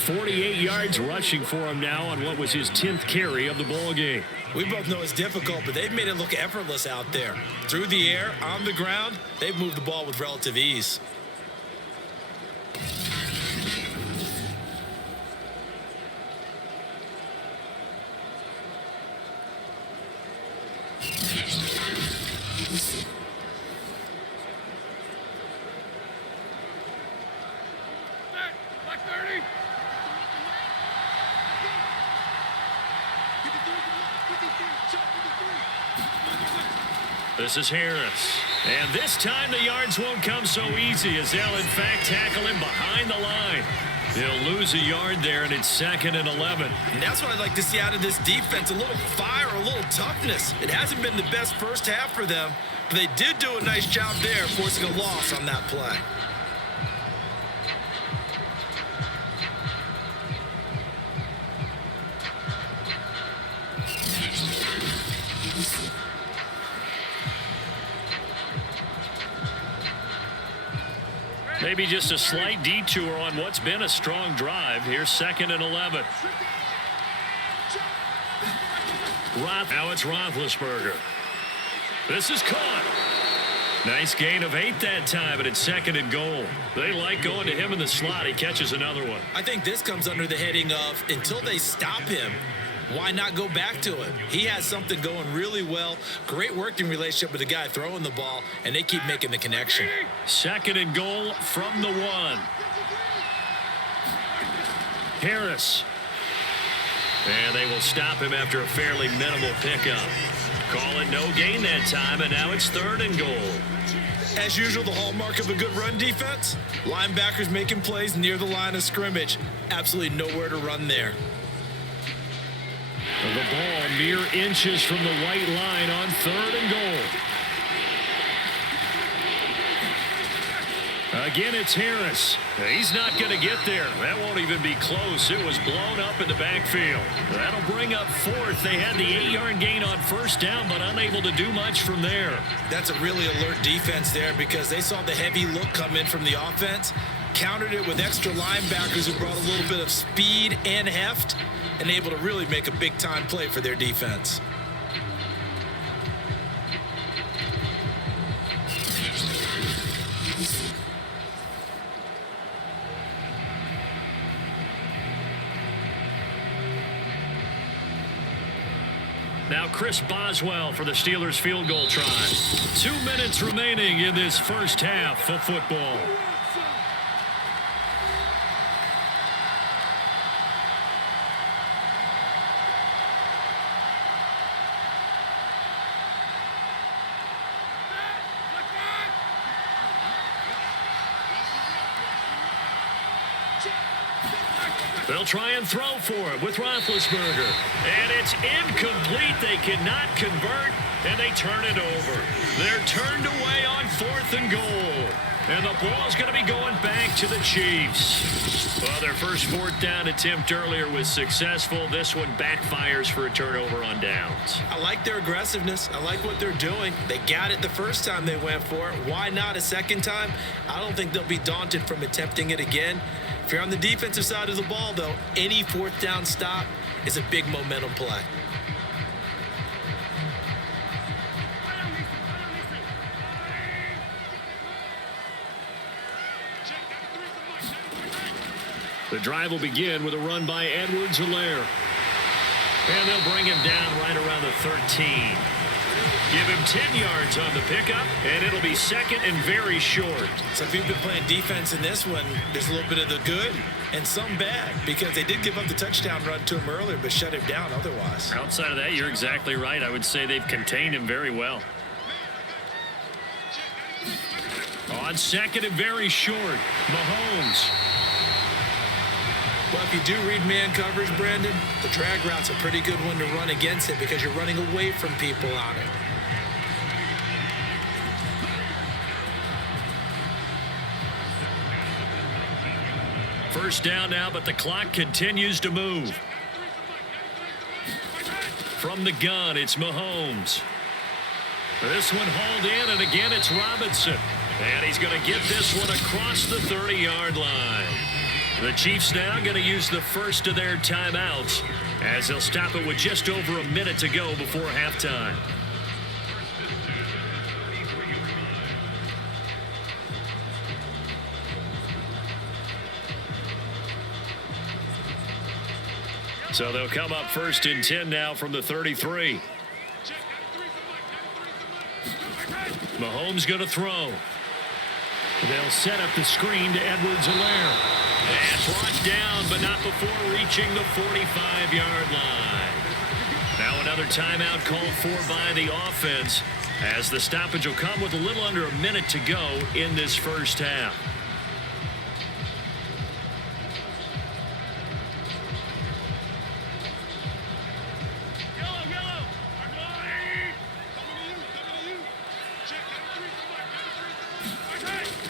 48 yards rushing for him now on what was his 10th carry of the ball game. We both know it's difficult, but they've made it look effortless out there. Through the air, on the ground, they've moved the ball with relative ease. Like 30. This is Harris. And this time the yards won't come so easy as they'll in fact tackle him behind the line. He'll lose a yard there, and it's 2nd and 11. And that's what I'd like to see out of this defense, a little fire, a little toughness. It hasn't been the best first half for them, but they did do a nice job there, forcing a loss on that play. Maybe just a slight detour on what's been a strong drive. Here's 2nd and 11. Now it's Roethlisberger. This is caught. Nice gain of 8 that time, but it's 2nd and goal. They like going to him in the slot. He catches another one. I think this comes under the heading of until they stop him, why not go back to it? He has something going really well. Great working relationship with the guy throwing the ball, and they keep making the connection. 2nd and goal from the 1. Harris. And they will stop him after a fairly minimal pickup. Call it no gain that time, and now it's 3rd and goal. As usual, the hallmark of a good run defense, linebackers making plays near the line of scrimmage. Absolutely nowhere to run there. The ball mere inches from the white line on 3rd and goal. Again, it's Harris. He's not going to get there. That won't even be close. It was blown up in the backfield. That'll bring up 4th. They had the 8-yard gain on first down, but unable to do much from there. That's a really alert defense there because they saw the heavy look come in from the offense, countered it with extra linebackers who brought a little bit of speed and heft, and able to really make a big-time play for their defense. Now Chris Boswell for the Steelers field goal try. 2 minutes remaining in this first half of football. They'll try and throw for it with Roethlisberger. And it's incomplete. They cannot convert, and they turn it over. They're turned away on 4th and goal. And the ball's going to be going back to the Chiefs. Well, their first 4th down attempt earlier was successful. This one backfires for a turnover on downs. I like their aggressiveness. I like what they're doing. They got it the first time they went for it. Why not a second time? I don't think they'll be daunted from attempting it again. If you're on the defensive side of the ball, though, any fourth down stop is a big momentum play. The drive will begin with a run by Edwards-Helaire. And they'll bring him down right around the 13. Give him 10 yards on the pickup, and it'll be second and very short. So if you've been playing defense in this one, there's a little bit of the good and some bad, because they did give up the touchdown run to him earlier, but shut him down otherwise. Outside of that, you're exactly right. I would say they've contained him very well. On second and very short, Mahomes. Well, if you do read man coverage, Brandon, the drag route's a pretty good one to run against it because you're running away from people on it. First down now, but the clock continues to move. From the gun, it's Mahomes. This one hauled in, and again, it's Robinson. And he's going to get this one across the 30-yard line. The Chiefs now going to use the first of their timeouts as they'll stop it with just over a minute to go before halftime. So they'll come up first and 10 now from the 33. Mahomes going to throw. They'll set up the screen to Edwards-Helaire. And brought down, but not before reaching the 45-yard line. Now another timeout called for by the offense, as the stoppage will come with a little under a minute to go in this first half.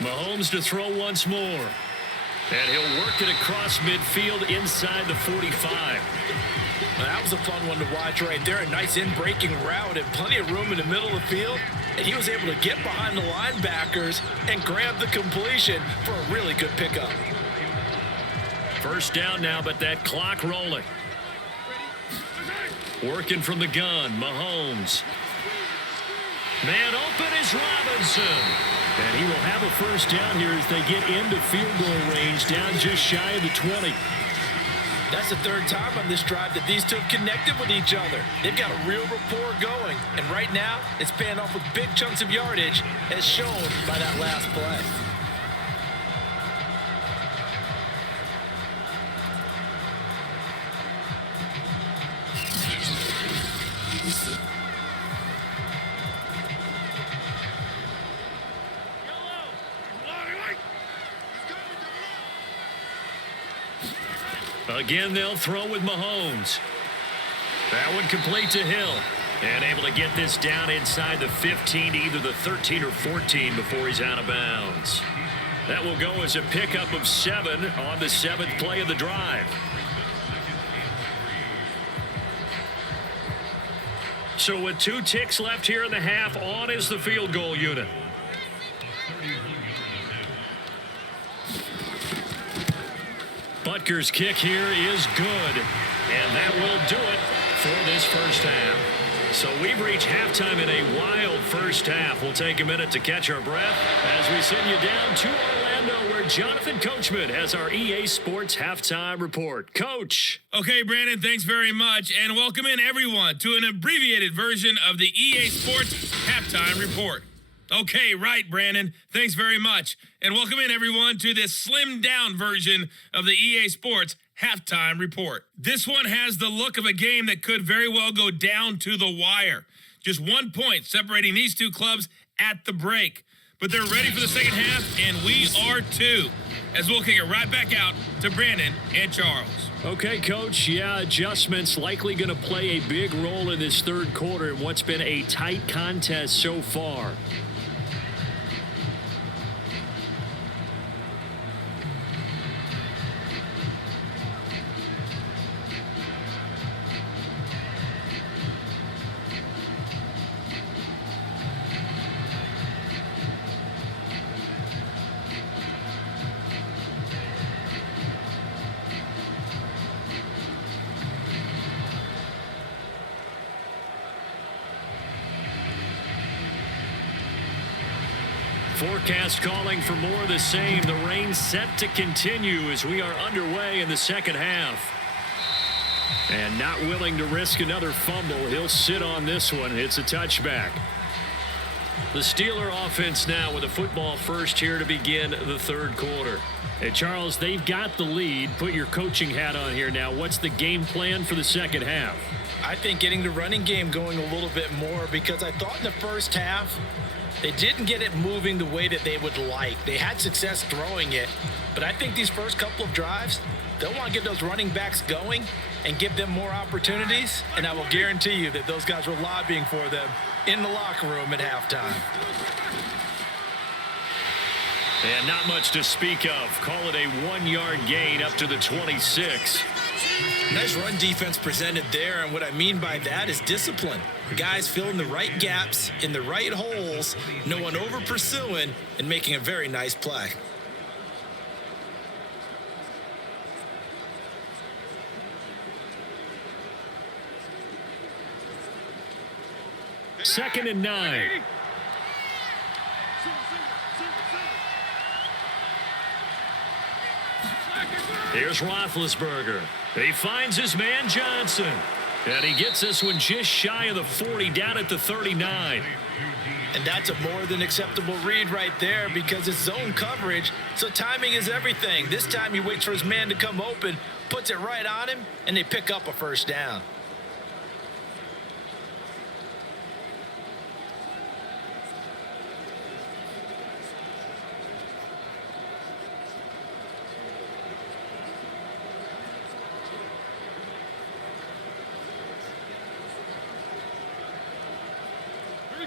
Mahomes to throw once more. And he'll work it across midfield inside the 45. Well, that was a fun one to watch right there. A nice in-breaking route and plenty of room in the middle of the field. And he was able to get behind the linebackers and grab the completion for a really good pickup. First down now, but that clock rolling. Working from the gun, Mahomes. Man open is Robinson. And he will have a first down here as they get into field goal range, down just shy of the 20. That's the third time on this drive that these two have connected with each other. They've got a real rapport going. And right now, it's paying off with big chunks of yardage, as shown by that last play. Again, they'll throw with Mahomes. That one complete to Hill. And able to get this down inside the 15 to either the 13 or 14 before he's out of bounds. That will go as a pickup of 7 on the 7th play of the drive. So with 2 ticks left here in the half, on is the field goal unit. Butker's kick here is good, and that will do it for this first half. So we've reached halftime in a wild first half. We'll take a minute to catch our breath as we send you down to Orlando, where Jonathan Coachman has our EA Sports halftime report. Coach. Okay, Brandon, thanks very much, and welcome in everyone to an abbreviated version of the EA Sports halftime report. Okay, right, Brandon. Thanks very much. And welcome in, everyone, to this slimmed-down version of the EA Sports halftime report. This one has the look of a game that could very well go down to the wire. Just 1 point separating these two clubs at the break. But they're ready for the second half, and we are too, as we'll kick it right back out to Brandon and Charles. Okay, Coach. Yeah, adjustments likely going to play a big role in this third quarter in what's been a tight contest so far. forecast calling for more of the same. The rain set to continue as we are underway in the second half. And not willing to risk another fumble. He'll sit on this one. It's a touchback. The Steeler offense now with a football first here to begin the third quarter. Hey, Charles, they've got the lead. Put your coaching hat on here now. What's the game plan for the second half? I think getting the running game going a little bit more, because I thought in the first half they didn't get it moving the way that they would like. They had success throwing it, but I think these first couple of drives, they'll want to get those running backs going and give them more opportunities, and I will guarantee you that those guys were lobbying for them in the locker room at halftime. And not much to speak of. Call it a 1-yard gain up to the 26. Nice run defense presented there, and what I mean by that is discipline. Guys filling the right gaps in the right holes, no one over pursuing, and making a very nice play. Second and 9. Here's Roethlisberger. He finds his man Johnson. And he gets this one just shy of the 40, down at the 39. And that's a more than acceptable read right there, because it's zone coverage, so timing is everything. This time he waits for his man to come open, puts it right on him, and they pick up a first down.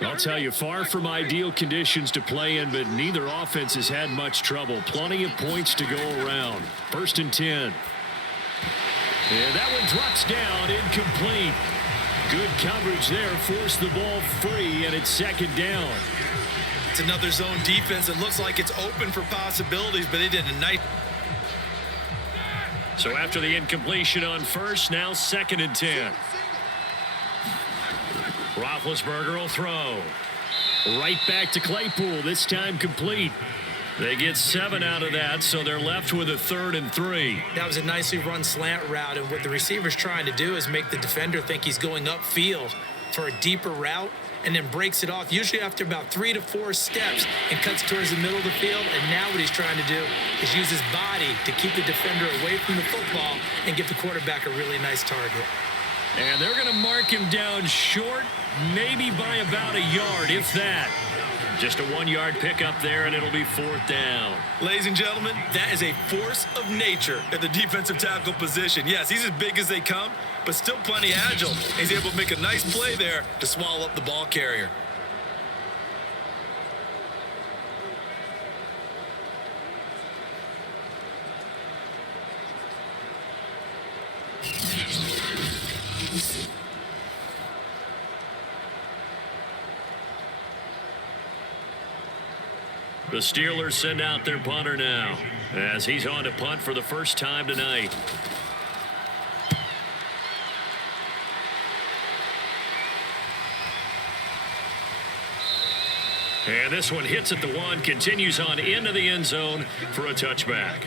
I'll tell you, far from ideal conditions to play in, but neither offense has had much trouble. Plenty of points to go around. First and 10. And that one drops down, incomplete. Good coverage there, forced the ball free, and it's second down. It's another zone defense. It looks like it's open for possibilities, but they did a nice. So after the incompletion on first, now second and 10. Roethlisberger will throw. Right back to Claypool, this time complete. They get 7 out of that, so they're left with a 3rd and 3. That was a nicely run slant route, and what the receiver's trying to do is make the defender think he's going upfield for a deeper route, and then breaks it off, usually after about 3 to 4 steps, and cuts towards the middle of the field. And now what he's trying to do is use his body to keep the defender away from the football and give the quarterback a really nice target. And they're going to mark him down short, maybe by about a yard, if that. Just a 1-yard pickup there, and it'll be 4th down. Ladies and gentlemen, that is a force of nature at the defensive tackle position. Yes, he's as big as they come, but still plenty agile. He's able to make a nice play there to swallow up the ball carrier. The Steelers send out their punter now, as he's on to punt for the first time tonight. And this one hits at the 1, continues on into the end zone for a touchback.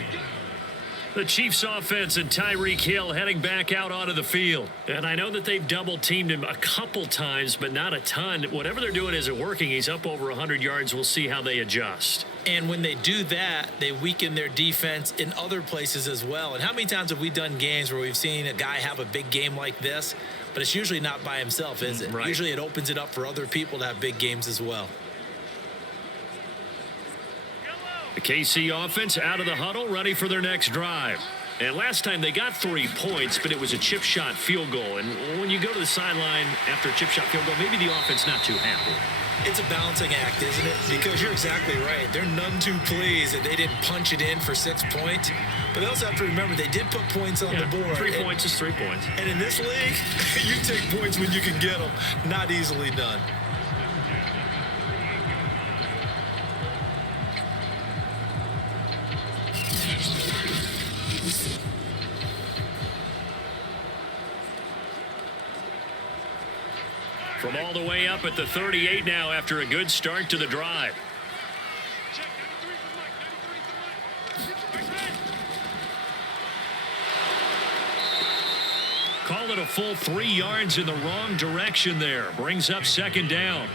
The Chiefs offense and Tyreek Hill heading back out onto the field. And I know that they've double-teamed him a couple times, but not a ton. Whatever they're doing isn't working. He's up over 100 yards. We'll see how they adjust. And when they do that, they weaken their defense in other places as well. And how many times have we done games where we've seen a guy have a big game like this, but it's usually not by himself, is it? Right. Usually it opens it up for other people to have big games as well. The KC offense out of the huddle, ready for their next drive. And last time they got 3 points, but it was a chip shot field goal. And when you go to the sideline after a chip shot field goal, maybe the offense not too happy. It's a balancing act, isn't it? Because you're exactly right. They're none too pleased that they didn't punch it in for 6 points. But they also have to remember they did put points on the board. 3 points is 3 points. And in this league, you take points when you can get them. Not easily done. From all the way up at the 38 now after a good start to the drive. call it a full 3 yards in the wrong direction there. Brings up second down.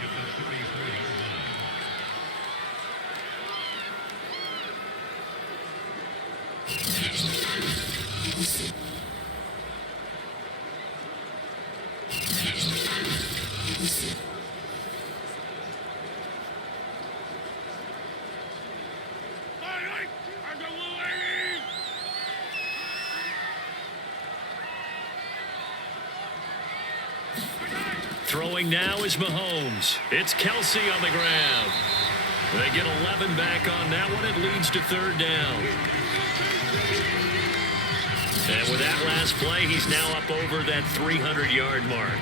Throwing now is Mahomes. It's Kelsey on the ground. They get 11 back on that one. It leads to third down. And with that last play, he's now up over that 300-yard mark.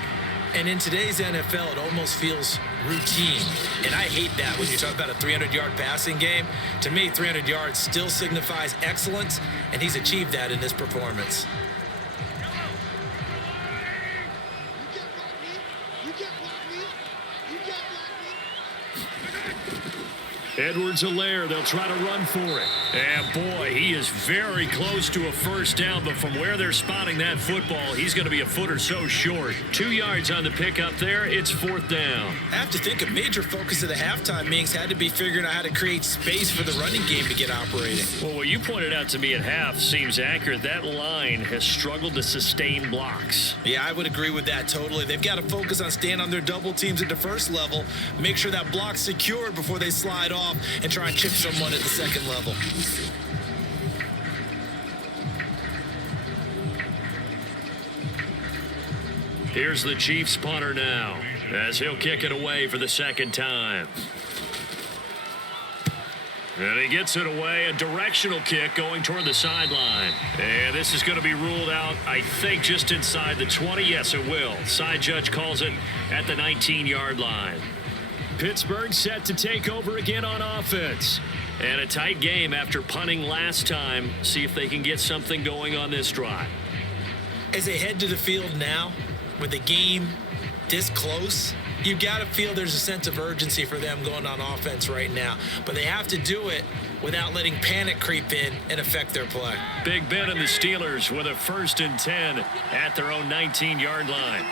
And in today's NFL, it almost feels routine. And I hate that when you talk about a 300-yard passing game. To me, 300 yards still signifies excellence, and he's achieved that in this performance. Edwards-Helaire, they'll try to run for it. And boy, he is very close to a first down, but from where they're spotting that football, he's going to be a foot or so short. 2 yards on the pickup there. It's fourth down. I have to think a major focus of the halftime meetings had to be figuring out how to create space for the running game to get operating. Well, what you pointed out to me at half seems accurate. That line has struggled to sustain blocks. Yeah, I would agree with that totally. They've got to focus on staying on their double teams at the first level, make sure that block's secured before they slide off and try and chip someone at the second level. Here's the Chiefs punter now, as he'll kick it away for the second time. And he gets it away, a directional kick going toward the sideline. And this is going to be ruled out, I think, just inside the 20. Yes, it will. Side judge calls it at the 19-yard line. Pittsburgh set to take over again on offense. And a tight game after punting last time. See if they can get something going on this drive. As they head to the field now, with the game this close, you got to feel there's a sense of urgency for them going on offense right now. But they have to do it without letting panic creep in and affect their play. Big Ben and the Steelers with a 1st and 10 at their own 19-yard line.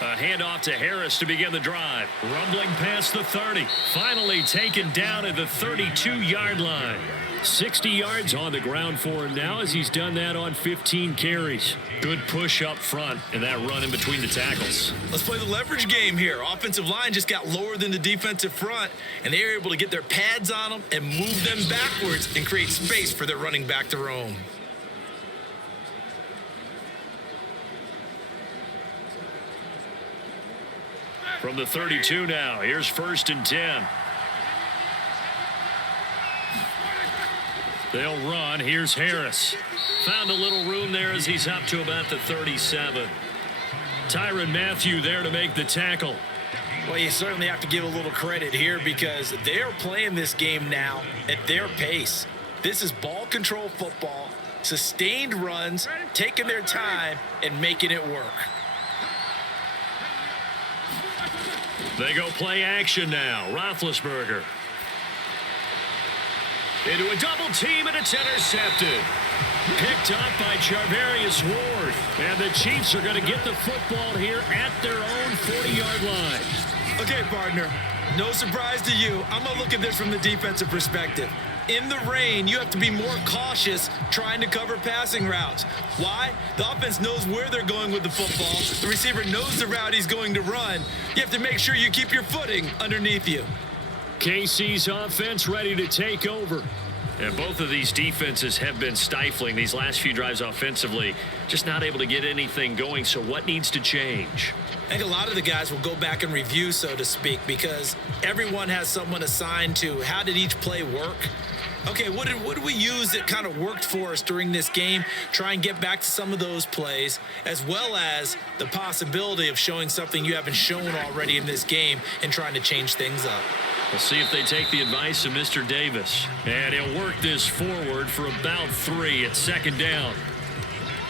A handoff to Harris to begin the drive. Rumbling past the 30. Finally taken down at the 32-yard line. 60 yards on the ground for him now as he's done that on 15 carries. Good push up front and that run in between the tackles. Let's play the leverage game here. Offensive line just got lower than the defensive front, and they were able to get their pads on them and move them backwards and create space for their running back to roam. From the 32 now, here's 1st and 10. They'll run. Here's Harris. Found a little room there as he's up to about the 37. Tyrann Mathieu there to make the tackle. Well, you certainly have to give a little credit here because they're playing this game now at their pace. This is ball control football, sustained runs, taking their time, and making it work. They go play action now. Roethlisberger. Into a double team, and it's intercepted. Picked up by Charvarius Ward. And the Chiefs are going to get the football here at their own 40-yard line. Okay, partner, no surprise to you. I'm going to look at this from the defensive perspective. In the rain, you have to be more cautious trying to cover passing routes. Why? The offense knows where they're going with the football. The receiver knows the route he's going to run. You have to make sure you keep your footing underneath you. KC's offense ready to take over. And both of these defenses have been stifling these last few drives offensively. Just not able to get anything going. So what needs to change? I think a lot of the guys will go back and review, so to speak, because everyone has someone assigned to how did each play work. Okay, what did we use that kind of worked for us during this game? Try and get back to some of those plays, as well as the possibility of showing something you haven't shown already in this game and trying to change things up. We'll see if they take the advice of Mr. Davis. And he'll work this forward for about 3 at 2nd down.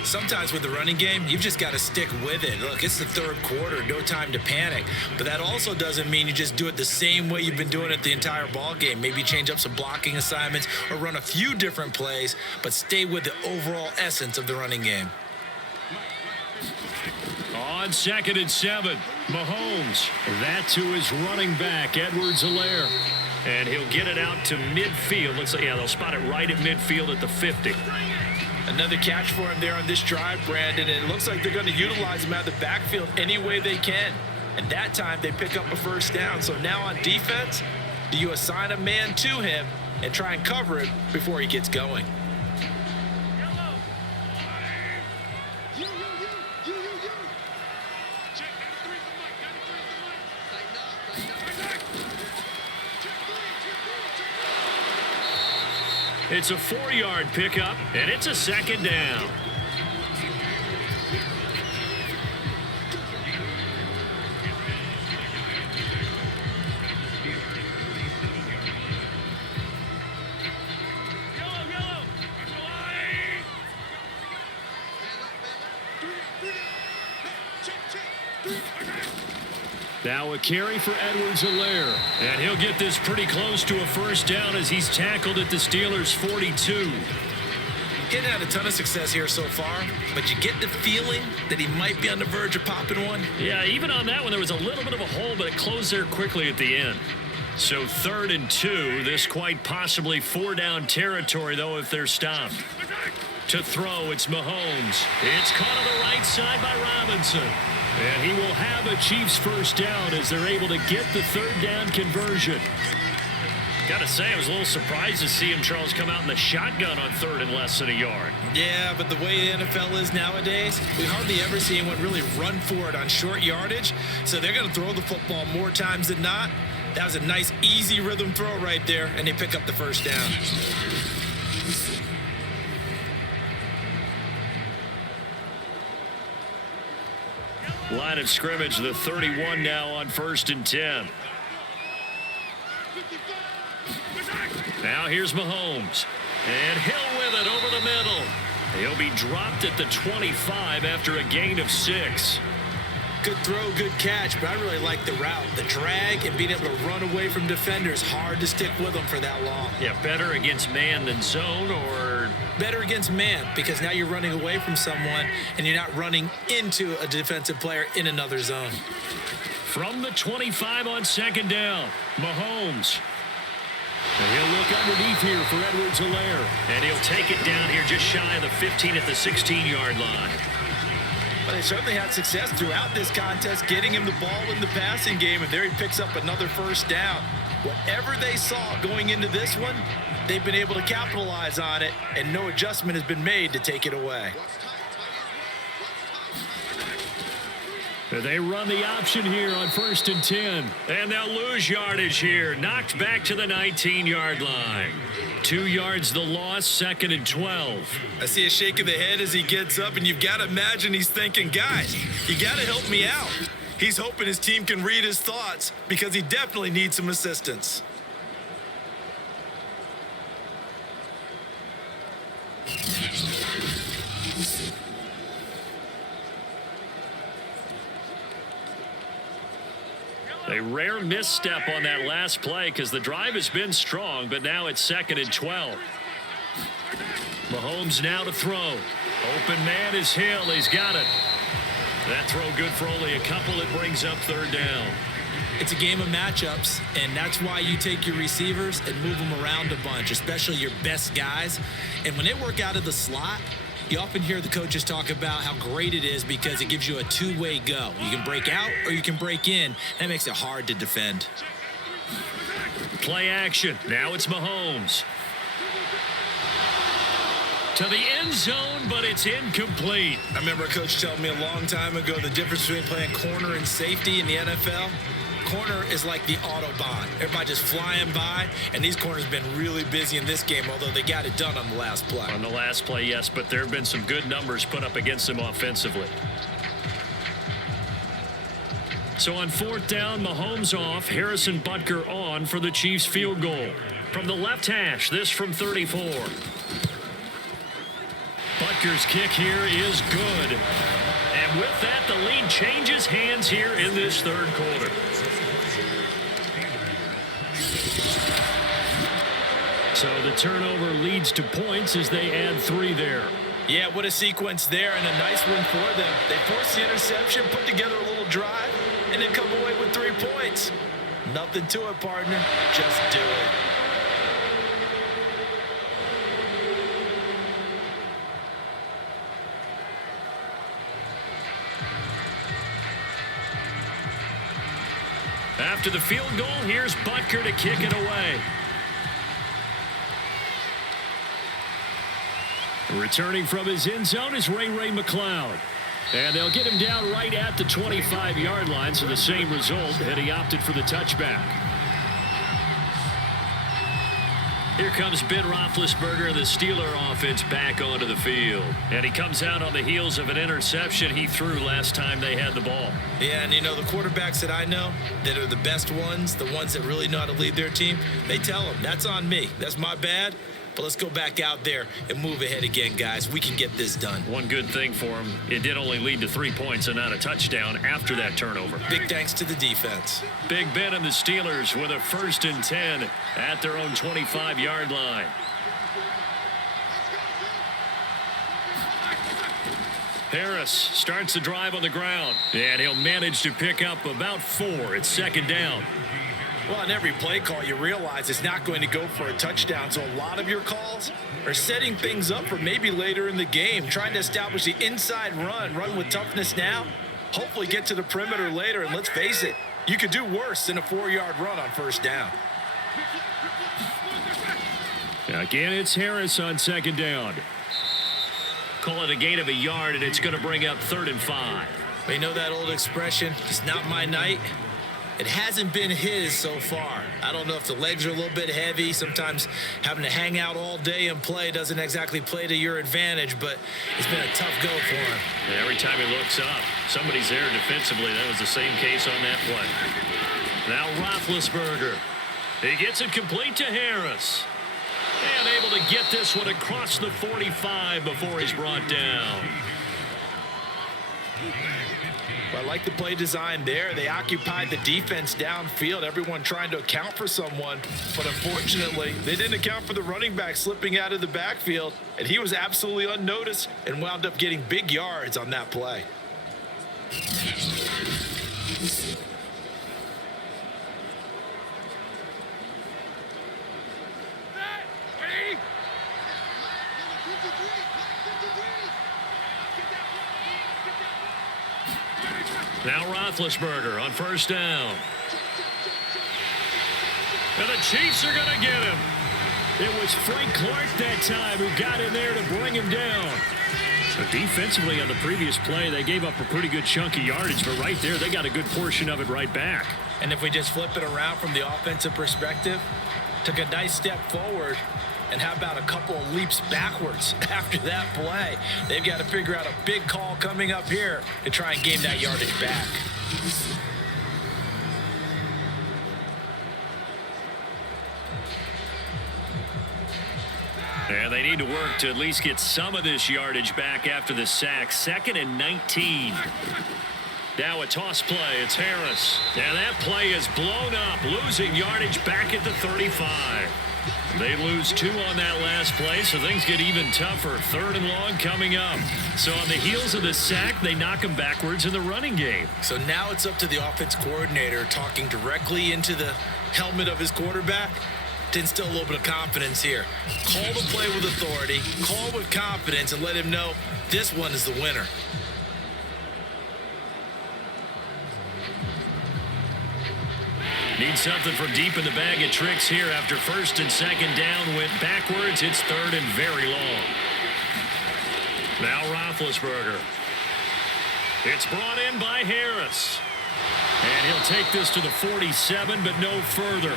Sometimes with the running game, you've just got to stick with it. Look, it's the 3rd quarter, no time to panic. But that also doesn't mean you just do it the same way you've been doing it the entire ball game. Maybe change up some blocking assignments or run a few different plays, but stay with the overall essence of the running game. On 2nd and 7, Mahomes. That to his running back, Edwards-Helaire. And he'll get it out to midfield. Looks like, yeah, they'll spot it right at midfield at the 50. Another catch for him there on this drive, Brandon. And it looks like they're going to utilize him out of the backfield any way they can. And that time they pick up a first down. So now on defense, do you assign a man to him and try and cover it before he gets going? It's a 4-yard pickup, and it's a 2nd down. Now a carry for Edwards-Helaire. And he'll get this pretty close to a first down as he's tackled at the Steelers' 42. Getting had a ton of success here so far, but you get the feeling that he might be on the verge of popping one. Yeah, even on that one, there was a little bit of a hole, but it closed there quickly at the end. So 3rd and 2, this quite possibly 4-down territory, though, if they're stopped. To throw, it's Mahomes. It's caught on the right side by Robinson. And he will have a Chiefs first down as they're able to get the 3rd down conversion. Got to say, I was a little surprised to see him, Charles, come out in the shotgun on 3rd and less than a yard. Yeah, but the way the NFL is nowadays, we hardly ever see anyone really run for it on short yardage. So they're going to throw the football more times than not. That was a nice, easy rhythm throw right there, and they pick up the first down. Line of scrimmage, the 31 now on 1st and 10. Now here's Mahomes. And Hill with it over the middle. He'll be dropped at the 25 after a gain of 6. Good throw, good catch, but I really like the route. The drag and being able to run away from defenders, hard to stick with them for that long. Yeah, better against man than zone, or? Better against man, because now you're running away from someone and you're not running into a defensive player in another zone. From the 25 on 2nd down, Mahomes. And he'll look underneath here for Edwards-Helaire. And he'll take it down here just shy of the 15 at the 16-yard line. But they certainly had success throughout this contest, getting him the ball in the passing game, and there he picks up another first down. Whatever they saw going into this one, they've been able to capitalize on it, and no adjustment has been made to take it away. They run the option here on 1st and 10. And they'll lose yardage here. Knocked back to the 19-yard line. 2 yards the loss, 2nd and 12. I see a shake of the head as he gets up, and you've got to imagine he's thinking, guys, you got to help me out. He's hoping his team can read his thoughts because he definitely needs some assistance. A rare misstep on that last play because the drive has been strong, but now it's 2nd and 12. Mahomes now to throw. Open man is Hill. He's got it. That throw good for only a couple. It brings up 3rd down. It's a game of matchups, and that's why you take your receivers and move them around a bunch, especially your best guys. And when they work out of the slot, you often hear the coaches talk about how great it is because it gives you a two-way go. You can break out or you can break in. That makes it hard to defend. Play action. Now it's Mahomes. To the end zone, but it's incomplete. I remember a coach telling me a long time ago the difference between playing corner and safety in the NFL. Corner is like the Autobahn. Everybody just flying by, and these corners have been really busy in this game, although they got it done on the last play. On the last play, yes, but there have been some good numbers put up against them offensively. So on 4th down, Mahomes off, Harrison Butker on for the Chiefs field goal. From the left hash, this from 34. Butker's kick here is good. And with that, the lead changes hands here in this 3rd quarter. So the turnover leads to points as they add 3 there. Yeah, what a sequence there, and a nice one for them. They forced the interception, put together a little drive, and then come away with 3 points. Nothing to it, partner. Just do it. After the field goal, here's Butker to kick it away. Returning from his end zone is Ray McLeod. And they'll get him down right at the 25-yard line, so the same result, and he opted for the touchback. Here comes Ben Roethlisberger and the Steeler offense back onto the field. And he comes out on the heels of an interception he threw last time they had the ball. Yeah, and you know, the quarterbacks that I know that are the best ones, the ones that really know how to lead their team, they tell them, that's on me. That's my bad. But let's go back out there and move ahead again, guys. We can get this done. One good thing for him, it did only lead to 3 points and not a touchdown after that turnover. Big thanks to the defense. Big Ben and the Steelers with a 1st and 10 at their own 25-yard line. Harris starts the drive on the ground, and he'll manage to pick up about 4. It's 2nd down. Well, on every play call, you realize it's not going to go for a touchdown. So a lot of your calls are setting things up for maybe later in the game, trying to establish the inside run with toughness now, hopefully get to the perimeter later. And let's face it, you could do worse than a 4-yard run on 1st down. Again, it's Harris on 2nd down. Call it a gain of a yard, and it's going to bring up 3rd and 5. You know that old expression, it's not my night? It hasn't been his so far. I don't know if the legs are a little bit heavy. Sometimes having to hang out all day and play doesn't exactly play to your advantage, but it's been a tough go for him. And every time he looks up, somebody's there defensively. That was the same case on that play. Now Roethlisberger. He gets it complete to Harris. And able to get this one across the 45 before he's brought down. I like the play design there. They occupied the defense downfield, everyone trying to account for someone. But unfortunately, they didn't account for the running back slipping out of the backfield, and he was absolutely unnoticed and wound up getting big yards on that play. Now Roethlisberger on 1st down. And the Chiefs are going to get him. It was Frank Clark that time who got in there to bring him down. So defensively on the previous play, they gave up a pretty good chunk of yardage, but right there, they got a good portion of it right back. And if we just flip it around from the offensive perspective, took a nice step forward, and how about a couple of leaps backwards after that play? They've got to figure out a big call coming up here to try and gain that yardage back. And they need to work to at least get some of this yardage back after the sack. 2nd and 19. Now a toss play. It's Harris. And that play is blown up, losing yardage back at the 35. They lose 2 on that last play, so things get even tougher. 3rd and long coming up. So on the heels of the sack, they knock them backwards in the running game. So now it's up to the offense coordinator talking directly into the helmet of his quarterback to instill a little bit of confidence here. Call the play with authority, call with confidence, and let him know this one is the winner. Need something from deep in the bag of tricks here after 1st and 2nd down went backwards. It's 3rd and very long. Now Roethlisberger. It's brought in by Harris. And he'll take this to the 47, but no further,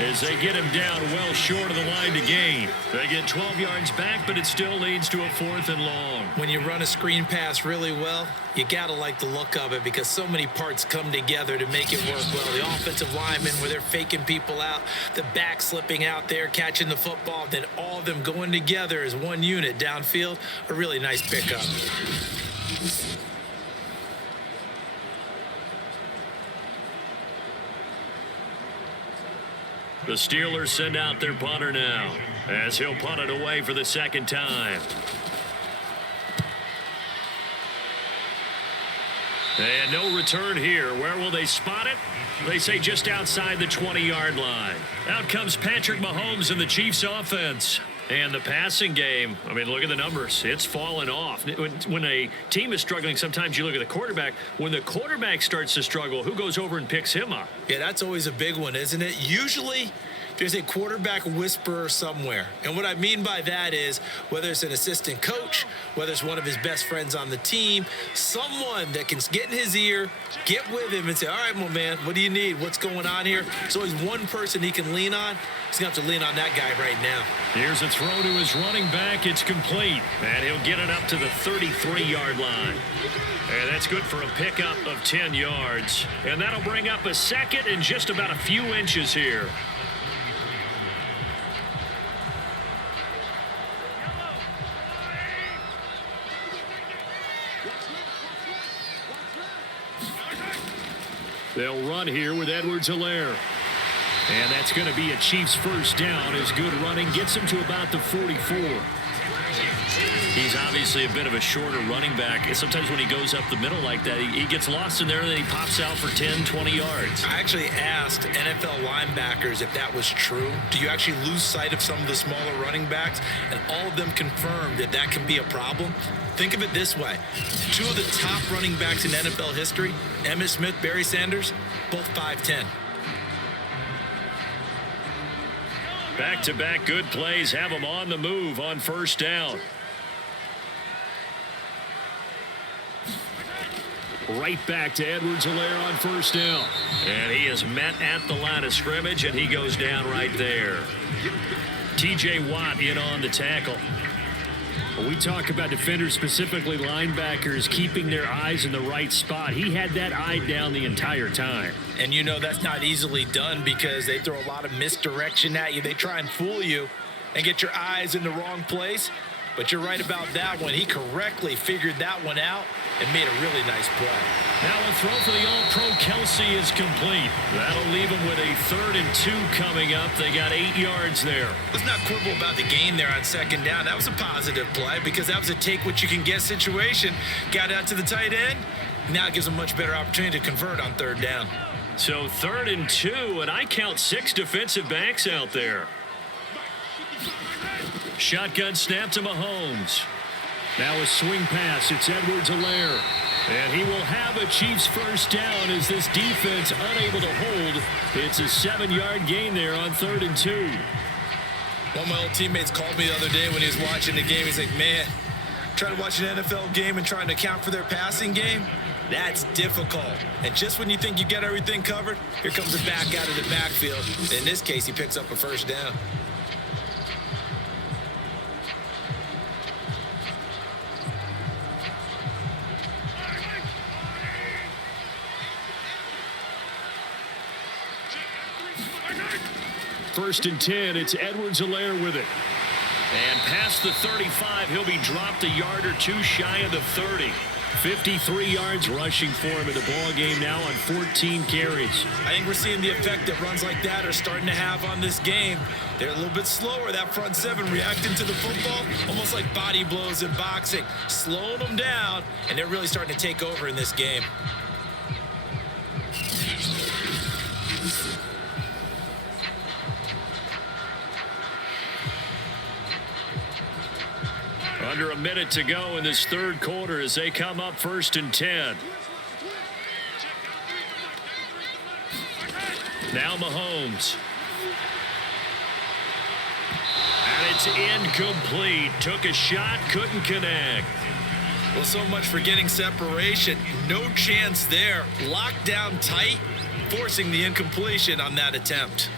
as they get him down well short of the line to gain. They get 12 yards back, but it still leads to a 4th and long. When you run a screen pass really well, you got to like the look of it because so many parts come together to make it work well. The offensive linemen, where they're faking people out, the back slipping out there, catching the football, then all of them going together as one unit downfield. A really nice pickup. The Steelers send out their punter now, as he'll punt it away for the 2nd time. And no return here. Where will they spot it? They say just outside the 20-yard line. Out comes Patrick Mahomes and the Chiefs offense. And the passing game, I mean, look at the numbers. It's fallen off. When a team is struggling, sometimes you look at the quarterback. When the quarterback starts to struggle, who goes over and picks him up? Yeah, that's always a big one, isn't it? Usually, there's a quarterback whisperer somewhere. And what I mean by that is whether it's an assistant coach, whether it's one of his best friends on the team, someone that can get in his ear, get with him and say, all right, my man, what do you need? What's going on here? There's always one person he can lean on. He's going to have to lean on that guy right now. Here's a throw to his running back. It's complete. And he'll get it up to the 33-yard line. And that's good for a pickup of 10 yards. And that'll bring up a second and just about a few inches here. They'll run here with Edwards-Helaire. And that's going to be a Chiefs first down as good running gets him to about the 44. He's obviously a bit of a shorter running back. And sometimes when he goes up the middle like that, he gets lost in there and then he pops out for 10, 20 yards. I actually asked NFL linebackers if that was true. Do you actually lose sight of some of the smaller running backs? And all of them confirmed that that can be a problem. Think of it this way. Two of the top running backs in NFL history, Emmitt Smith, Barry Sanders, both 5'10". Back-to-back good plays have him on the move on first down. Right back to Edwards-Helaire on first down. And he is met at the line of scrimmage, and he goes down right there. T.J. Watt in on the tackle. We talk about defenders, specifically linebackers, keeping their eyes in the right spot. He had that eye down the entire time. And you know that's not easily done because they throw a lot of misdirection at you. They try and fool you and get your eyes in the wrong place. But you're right about that one. He correctly figured that one out and made a really nice play. Now a throw for the All-Pro Kelsey is complete. That'll leave him with a 3rd and 2 coming up. They got 8 yards there. Let's not quibble about the gain there on second down. That was a positive play because that was a take-what-you-can-get situation. Got out to the tight end. Now it gives him a much better opportunity to convert on 3rd down. So 3rd and 2, and I count 6 defensive backs out there. Shotgun snap to Mahomes. Now a swing pass. It's Edwards-Helaire. And he will have a Chiefs first down as this defense unable to hold. It's a 7-yard gain there on 3rd and 2. One of my old teammates called me the other day when he was watching the game. He's like, man, trying to watch an NFL game and trying to account for their passing game, that's difficult. And just when you think you get everything covered, here comes a back out of the backfield. In this case, he picks up a first down. First and 10, it's Edwards-Helaire with it. And past the 35, he'll be dropped a yard or two shy of the 30. 53 yards rushing for him in the ball game now on 14 carries. I think we're seeing the effect that runs like that are starting to have on this game. They're a little bit slower, that front seven reacting to the football, almost like body blows in boxing, slowing them down, and they're really starting to take over in this game. Under a minute to go in this 3rd quarter as they come up 1st and 10. Now Mahomes. And it's incomplete. Took a shot, couldn't connect. Well, so much for getting separation. No chance there. Locked down tight, forcing the incompletion on that attempt.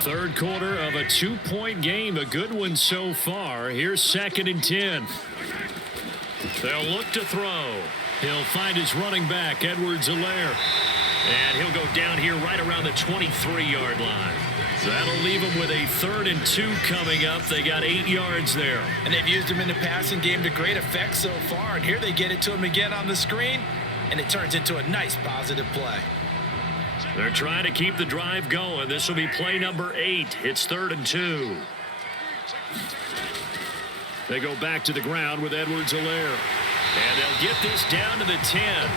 Third quarter of a 2-point game, a good one so far. Here's 2nd and 10. They'll look to throw. He'll find his running back, Edwards-Helaire. And he'll go down here right around the 23-yard line. So that'll leave them with a 3rd and 2 coming up. They got 8 yards there. And they've used him in the passing game to great effect so far. And here they get it to him again on the screen, and it turns into a nice positive play. They're trying to keep the drive going. This will be play number 8. It's 3rd and 2. They go back to the ground with Edwards-Helaire. And they'll get this down to the 10.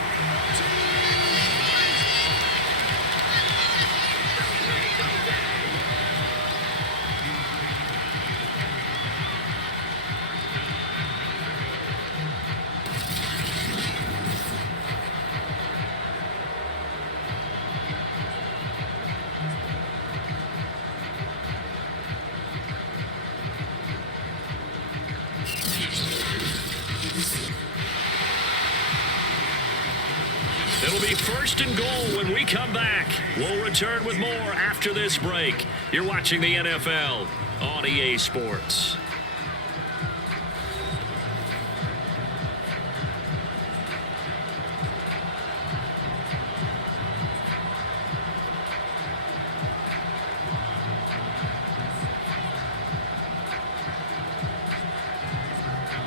It'll be 1st and goal when we come back. We'll return with more after this break. You're watching the NFL on EA Sports.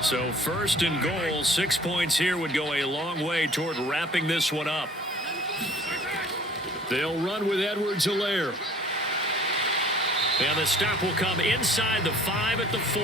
So 1st and goal, 6 points here would go a long way toward wrapping this one up. They'll run with Edwards-Helaire. And the stop will come inside the 5 at the 4.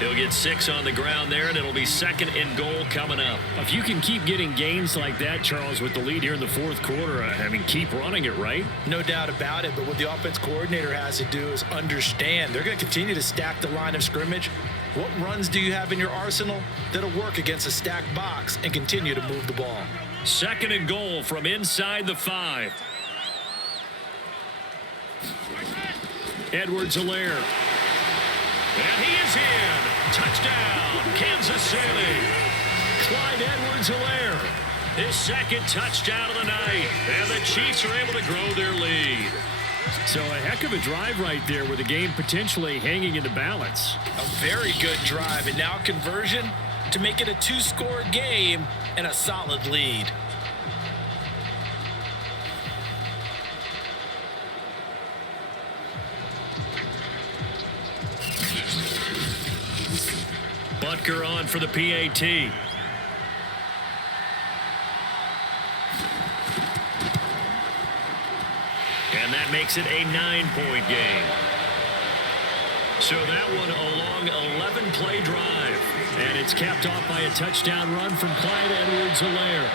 He'll get 6 on the ground there, and it'll be 2nd and goal coming up. If you can keep getting gains like that, Charles, with the lead here in the 4th quarter, I mean, keep running it, right? No doubt about it, but what the offense coordinator has to do is understand they're going to continue to stack the line of scrimmage. What runs do you have in your arsenal that'll work against a stacked box and continue to move the ball? 2nd and goal from inside the 5. Edwards-Helaire. And he is in. Touchdown, Kansas City. Clyde Edwards-Helaire. His 2nd touchdown of the night. And the Chiefs are able to grow their lead. So a heck of a drive right there with the game potentially hanging in the balance. A very good drive, and now conversion to make it a 2-score game and a solid lead. Butker on for the PAT. And that makes it a 9-point game. So that one a long 11-play drive. And it's capped off by a touchdown run from Clyde Edwards-Helaire.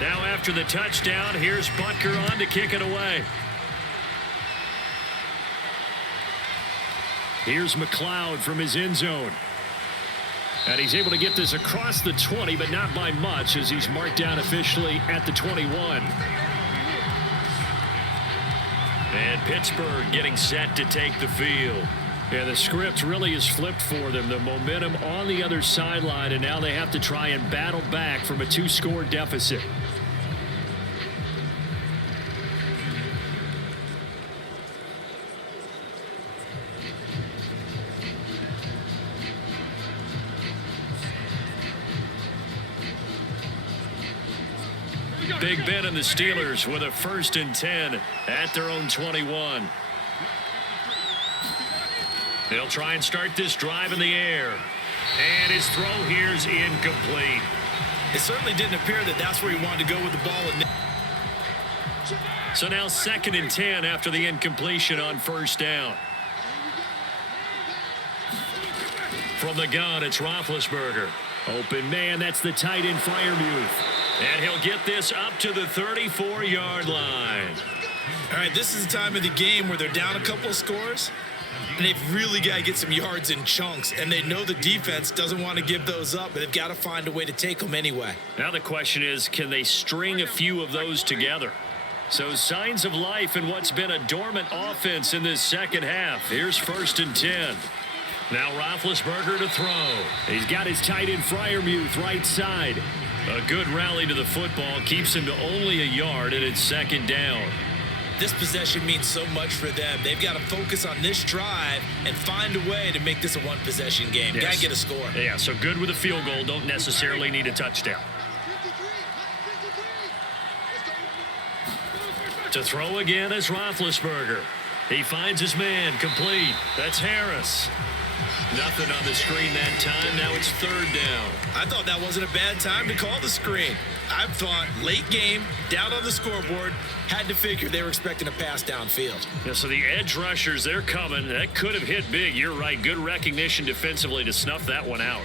Now after the touchdown, here's Butker on to kick it away. Here's McLeod from his end zone. And he's able to get this across the 20, but not by much, as he's marked down officially at the 21. And Pittsburgh getting set to take the field. Yeah, the script really is flipped for them. The momentum on the other sideline, and now they have to try and battle back from a 2-score deficit. Big Ben and the Steelers with a 1st and 10 at their own 21. They'll try and start this drive in the air. And his throw here's incomplete. It certainly didn't appear that that's where he wanted to go with the ball. So now 2nd and 10 after the incompletion on 1st down. From the gun, it's Roethlisberger. Open man, that's the tight end Freiermuth. And he'll get this up to the 34-yard line. All right, this is the time of the game where they're down a couple of scores, and they've really got to get some yards in chunks, and they know the defense doesn't want to give those up, but they've got to find a way to take them anyway. Now the question is, can they string a few of those together? So signs of life in what's been a dormant offense in this second half. Here's 1st and 10. Now Roethlisberger to throw. He's got his tight end Freiermuth right side. A good rally to the football keeps him to only a yard, and it's 2nd down. This possession means so much for them. They've got to focus on this drive and find a way to make this a one-possession game. Yes. Got to get a score. Yeah, so good with a field goal. Don't necessarily need a touchdown. To throw again is Roethlisberger. He finds his man, complete. That's Harris. Nothing on the screen that time. Now it's 3rd down. I thought that wasn't a bad time to call the screen. I thought late game, down on the scoreboard, had to figure they were expecting a pass downfield. Yeah, so the edge rushers, they're coming. That could have hit big. You're right. Good recognition defensively to snuff that one out.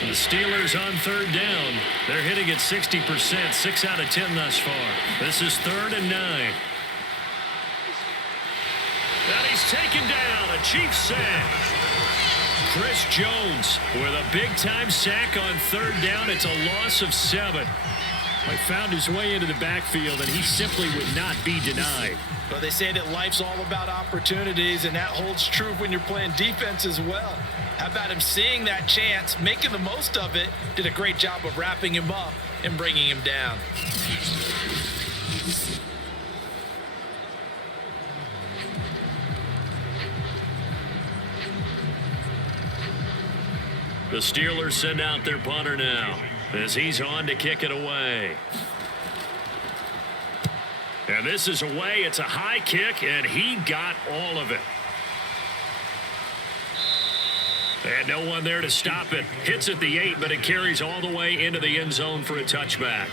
The Steelers on 3rd down. They're hitting at 60%, 6 out of 10 thus far. This is 3rd and 9. And he's taken down. A Chiefs sack. Chris Jones with a big-time sack on 3rd down. It's a loss of 7. He found his way into the backfield, and he simply would not be denied. Well, they say that life's all about opportunities, and that holds true when you're playing defense as well. How about him seeing that chance, making the most of it, did a great job of wrapping him up and bringing him down. The Steelers send out their punter now as he's on to kick it away. And this is away. It's a high kick, and he got all of it. And no one there to stop it. Hits at the 8, but it carries all the way into the end zone for a touchback.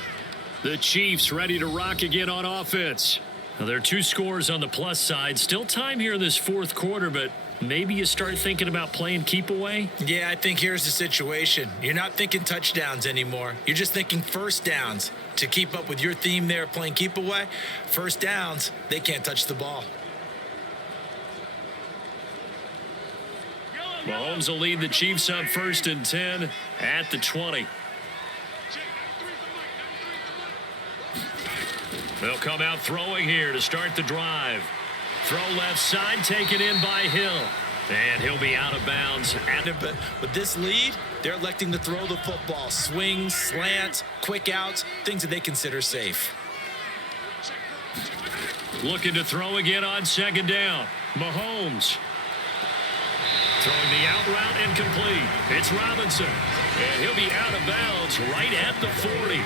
The Chiefs ready to rock again on offense. Now, there are 2 scores on the plus side. Still time here in this 4th quarter, but maybe you start thinking about playing keep away? Yeah, I think here's the situation. You're not thinking touchdowns anymore. You're just thinking first downs. To keep up with your theme there, playing keep away, first downs, they can't touch the ball. Mahomes will lead the Chiefs up 1st and 10 at the 20. They'll come out throwing here to start the drive. Throw left side, taken in by Hill. And he'll be out of bounds. But with this lead, they're electing to throw the football. Swings, slants, quick outs, things that they consider safe. Looking to throw again on 2nd down. Mahomes. Throwing the out route incomplete. It's Robinson. And he'll be out of bounds right at the 40.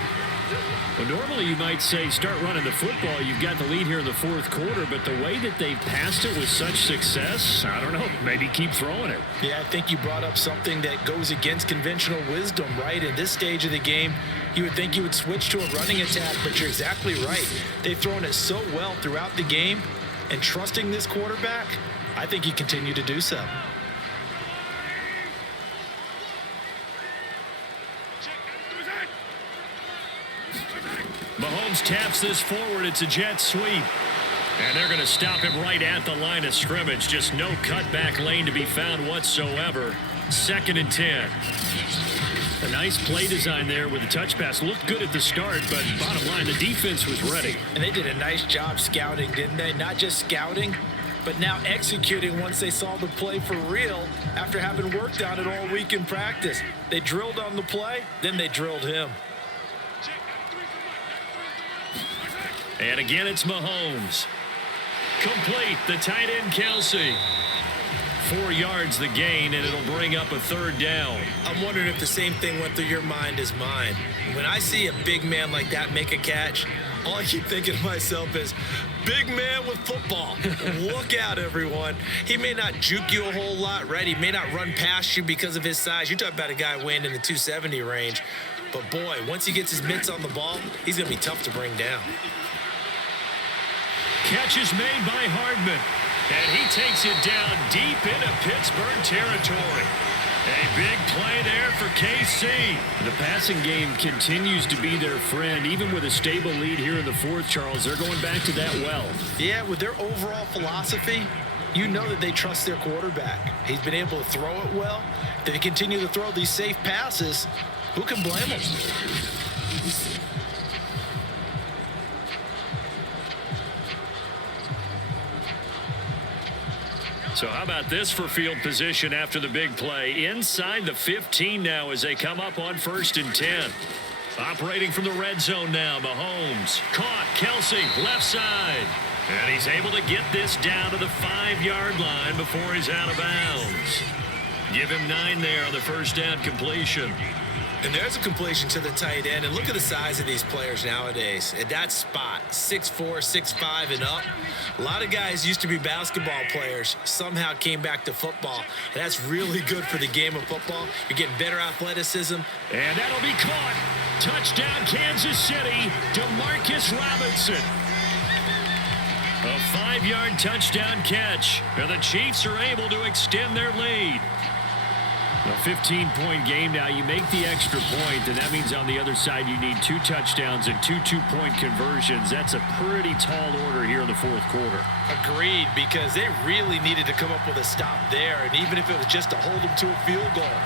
Well, normally you might say start running the football. You've got the lead here in the 4th quarter, but the way that they've passed it with such success, I don't know, maybe keep throwing it. Yeah, I think you brought up something that goes against conventional wisdom, right? In this stage of the game, you would think you would switch to a running attack, but you're exactly right. They've thrown it so well throughout the game, and trusting this quarterback, I think you continue to do so. Mahomes taps this forward. It's a jet sweep. And they're going to stop him right at the line of scrimmage. Just no cutback lane to be found whatsoever. 2nd and 10. A nice play design there with the touch pass. Looked good at the start, but bottom line, the defense was ready. And they did a nice job scouting, didn't they? Not just scouting, but now executing once they saw the play for real after having worked on it all week in practice. They drilled on the play, then they drilled him. And again, it's Mahomes. Complete, the tight end Kelsey. 4 yards the gain, and it'll bring up a 3rd down. I'm wondering if the same thing went through your mind as mine. When I see a big man like that make a catch, all I keep thinking to myself is, big man with football. Look out, everyone. He may not juke you a whole lot, right? He may not run past you because of his size. You're talking about a guy weighing in the 270 range. But, boy, once he gets his mitts on the ball, he's going to be tough to bring down. Catch is made by Hardman, and he takes it down deep into Pittsburgh territory. A big play there for KC. The passing game continues to be their friend. Even with a stable lead here in the 4th, Charles, they're going back to that well. Yeah, with their overall philosophy, you know that they trust their quarterback. He's been able to throw it well. They continue to throw these safe passes. Who can blame them? So how about this for field position after the big play? Inside the 15 now as they come up on 1st and 10. Operating from the red zone now, Mahomes. Caught, Kelsey, left side. And he's able to get this down to the 5-yard line before he's out of bounds. Give him 9 there on the first down completion. And there's a completion to the tight end. And look at the size of these players nowadays. At that spot, 6'4", 6'5", and up. A lot of guys used to be basketball players, somehow came back to football. And that's really good for the game of football. You're getting better athleticism. And that'll be caught. Touchdown, Kansas City, DeMarcus Robinson. A 5-yard touchdown catch. And the Chiefs are able to extend their lead. A 15-point game now. You make the extra point, and that means on the other side you need 2 touchdowns and 2 two-point conversions. That's a pretty tall order here in the 4th quarter. Agreed, because they really needed to come up with a stop there, and even if it was just to hold them to a field goal.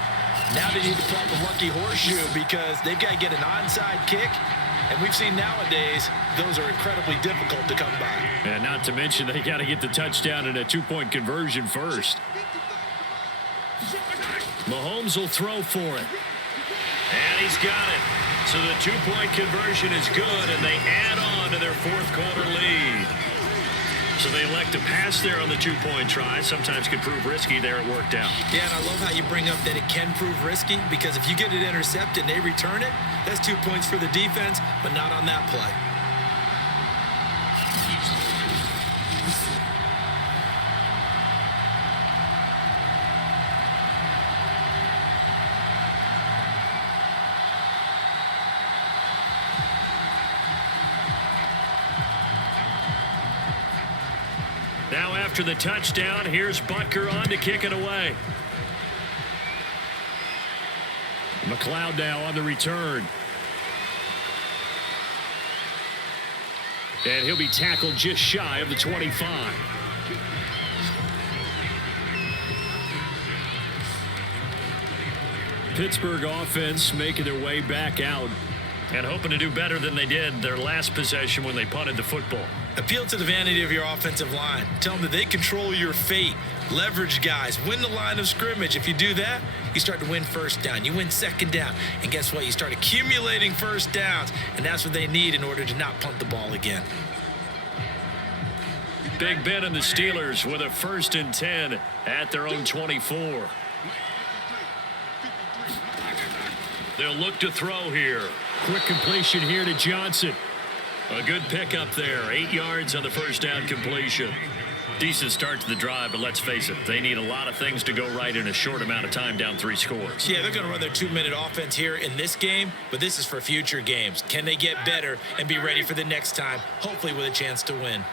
Now they need to plug a lucky horseshoe because they've got to get an onside kick, and we've seen nowadays those are incredibly difficult to come by. And not to mention they got to get the touchdown and a 2-point conversion first. Mahomes will throw for it. And he's got it. So the 2-point conversion is good, and they add on to their 4th quarter lead. So they elect to pass there on the 2-point try. Sometimes could prove risky. There it worked out. Yeah, and I love how you bring up that it can prove risky, because if you get it intercepted and they return it, that's 2 points for the defense, but not on that play. Now after the touchdown, here's Butker on to kick it away. McLeod now on the return. And he'll be tackled just shy of the 25. Pittsburgh offense making their way back out and hoping to do better than they did their last possession when they punted the football. Appeal to the vanity of your offensive line. Tell them that they control your fate. Leverage guys. Win the line of scrimmage. If you do that, you start to win first down. You win second down. And guess what? You start accumulating first downs. And that's what they need in order to not punt the ball again. Big Ben and the Steelers with a 1st and 10 at their own 24. They'll look to throw here. Quick completion here to Johnson. A good pickup there. 8 yards on the first down completion. Decent start to the drive, but let's face it, they need a lot of things to go right in a short amount of time, down 3 scores. Yeah, they're going to run their 2-minute offense here in this game, but this is for future games. Can they get better and be ready for the next time, hopefully with a chance to win?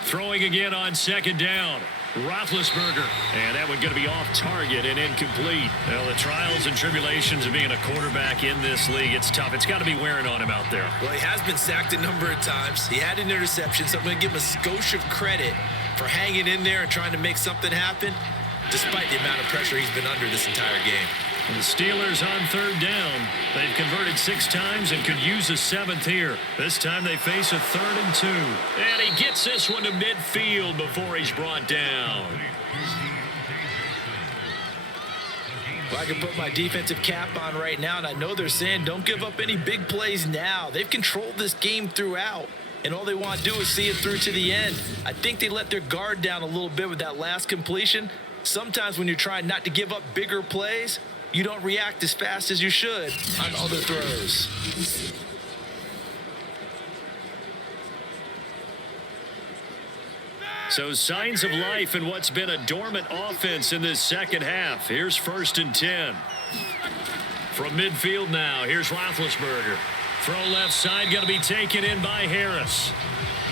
Throwing again on 2nd down. Roethlisberger, and that one going to be off target and incomplete. Well, the trials and tribulations of being a quarterback in this league, it's tough. It's got to be wearing on him out there. Well, he has been sacked a number of times. He had an interception, so I'm going to give him a skosh of credit for hanging in there and trying to make something happen, despite the amount of pressure he's been under this entire game. And the Steelers on 3rd down. They've converted 6 times and could use a 7th here. This time they face a 3rd and 2. And he gets this one to midfield before he's brought down. Well, I can put my defensive cap on right now, and I know they're saying don't give up any big plays now. They've controlled this game throughout, and all they want to do is see it through to the end. I think they let their guard down a little bit with that last completion. Sometimes when you're trying not to give up bigger plays, you don't react as fast as you should on other throws. So signs of life in what's been a dormant offense in this second half. Here's 1st and 10. From midfield now, here's Roethlisberger. Throw left side, going to be taken in by Harris.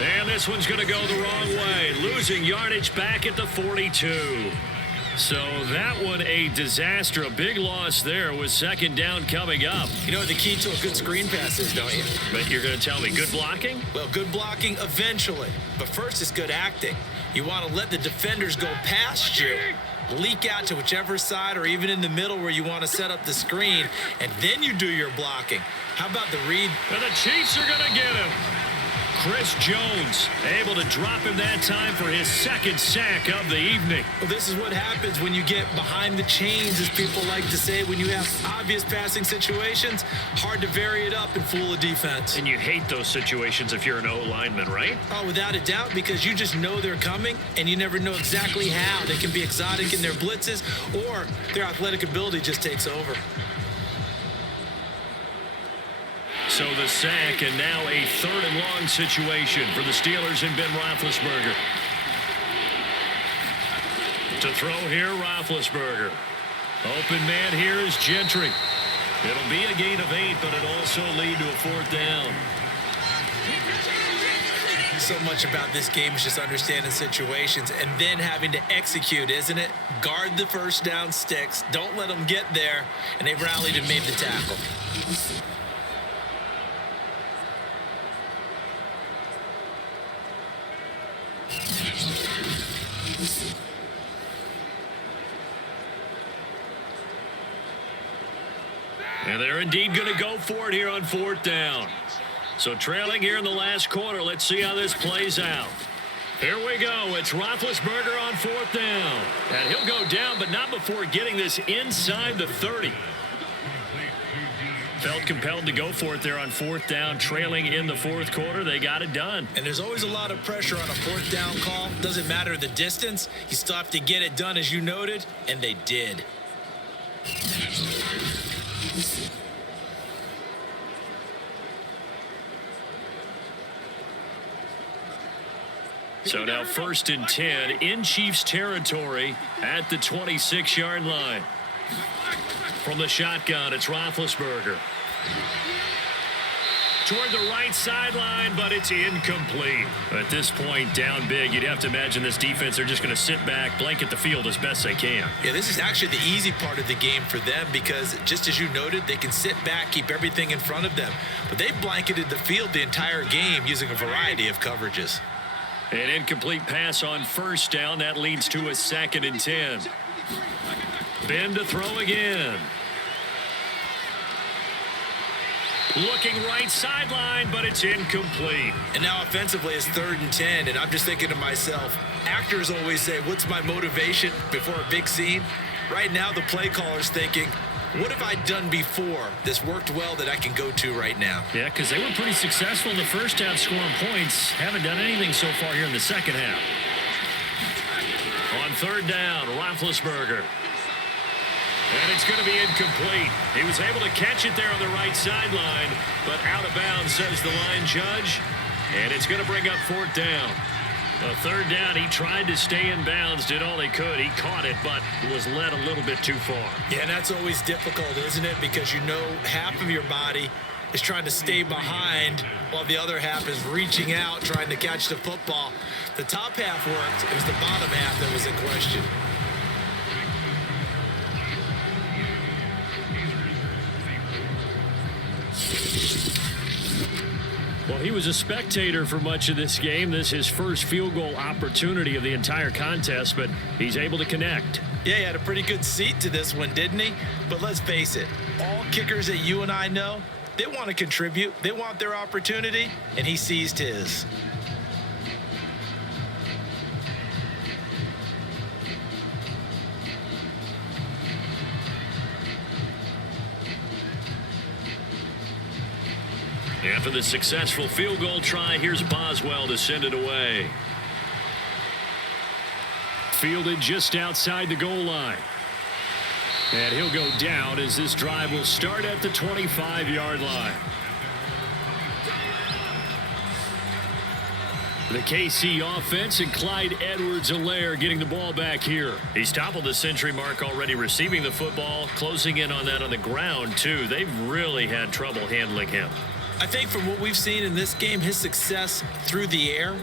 And this one's going to go the wrong way. Losing yardage back at the 42. So that one a disaster. A big loss there with 2nd down coming up. You know what the key to a good screen pass is, don't you? But you're going to tell me good blocking? Well, good blocking eventually. But first it's good acting. You want to let the defenders go past you, leak out to whichever side or even in the middle where you want to set up the screen, and then you do your blocking. How about the read? And the Chiefs are going to get him. Chris Jones able to drop him that time for his second sack of the evening. Well, this is what happens when you get behind the chains, as people like to say. When you have obvious passing situations, hard to vary it up and fool a defense. And you hate those situations if you're an O-lineman, right? Oh, without a doubt, because you just know they're coming, and you never know exactly how. They can be exotic in their blitzes, or their athletic ability just takes over. So the sack, and now a 3rd and long situation for the Steelers and Ben Roethlisberger. To throw here, Roethlisberger. Open man here is Gentry. It'll be a gain of 8, but it'll also lead to a 4th down. So much about this game is just understanding situations and then having to execute, isn't it? Guard the first down sticks. Don't let them get there, and they rallied and made the tackle. And they're indeed going to go for it here on 4th down. So trailing here in the last quarter. Let's see how this plays out. Here we go. It's Roethlisberger on 4th down. And he'll go down, but not before getting this inside the 30. Felt compelled to go for it there on 4th down, trailing in the 4th quarter. They got it done. And there's always a lot of pressure on a 4th down call. Doesn't matter the distance. You still have to get it done, as you noted, and they did. So now 1st and 10 in Chiefs territory at the 26-yard line. From the shotgun, it's Roethlisberger. Toward the right sideline, but it's incomplete. At this point, down big, you'd have to imagine this defense, they're just going to sit back, blanket the field as best they can. Yeah, this is actually the easy part of the game for them because, just as you noted, they can sit back, keep everything in front of them. But they blanketed the field the entire game using a variety of coverages. An incomplete pass on 1st down. That leads to a 2nd and 10. Ben to throw again. Looking right sideline, but it's incomplete. And now offensively it's 3rd and 10, and I'm just thinking to myself, actors always say, what's my motivation before a big scene? Right now the play caller's thinking, what have I done before this worked well that I can go to right now? Yeah, because they were pretty successful in the first half scoring points. Haven't done anything so far here in the second half. On 3rd down, Roethlisberger. And it's going to be incomplete. He was able to catch it there on the right sideline, but out of bounds, says the line judge. And it's going to bring up 4th down. A 3rd down, he tried to stay in bounds, did all he could. He caught it, but was led a little bit too far. Yeah, and that's always difficult, isn't it? Because you know half of your body is trying to stay behind while the other half is reaching out, trying to catch the football. The top half worked. It was the bottom half that was in question. Well, he was a spectator for much of this game. This is his first field goal opportunity of the entire contest, but he's able to connect. Yeah, he had a pretty good seat to this one, didn't he? But let's face it, all kickers that you and I know, they want to contribute. They want their opportunity, and he seized his. After the successful field goal try, here's Boswell to send it away. Fielded just outside the goal line. And he'll go down as this drive will start at the 25-yard line. The KC offense and Clyde Edwards-Helaire getting the ball back here. He's toppled the century mark already receiving the football, closing in on that on the ground, too. They've really had trouble handling him. I think from what we've seen in this game, his success through the air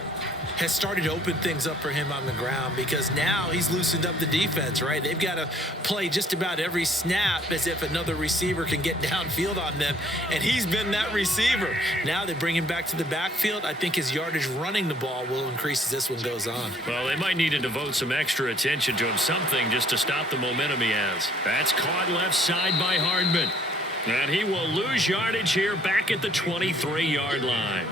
has started to open things up for him on the ground, because now he's loosened up the defense, right? They've got to play just about every snap as if another receiver can get downfield on them, and he's been that receiver. Now they bring him back to the backfield. I think his yardage running the ball will increase as this one goes on. Well, they might need to devote some extra attention to him, something just to stop the momentum he has. That's caught left side by Hardman. And he will lose yardage here back at the 23-yard line.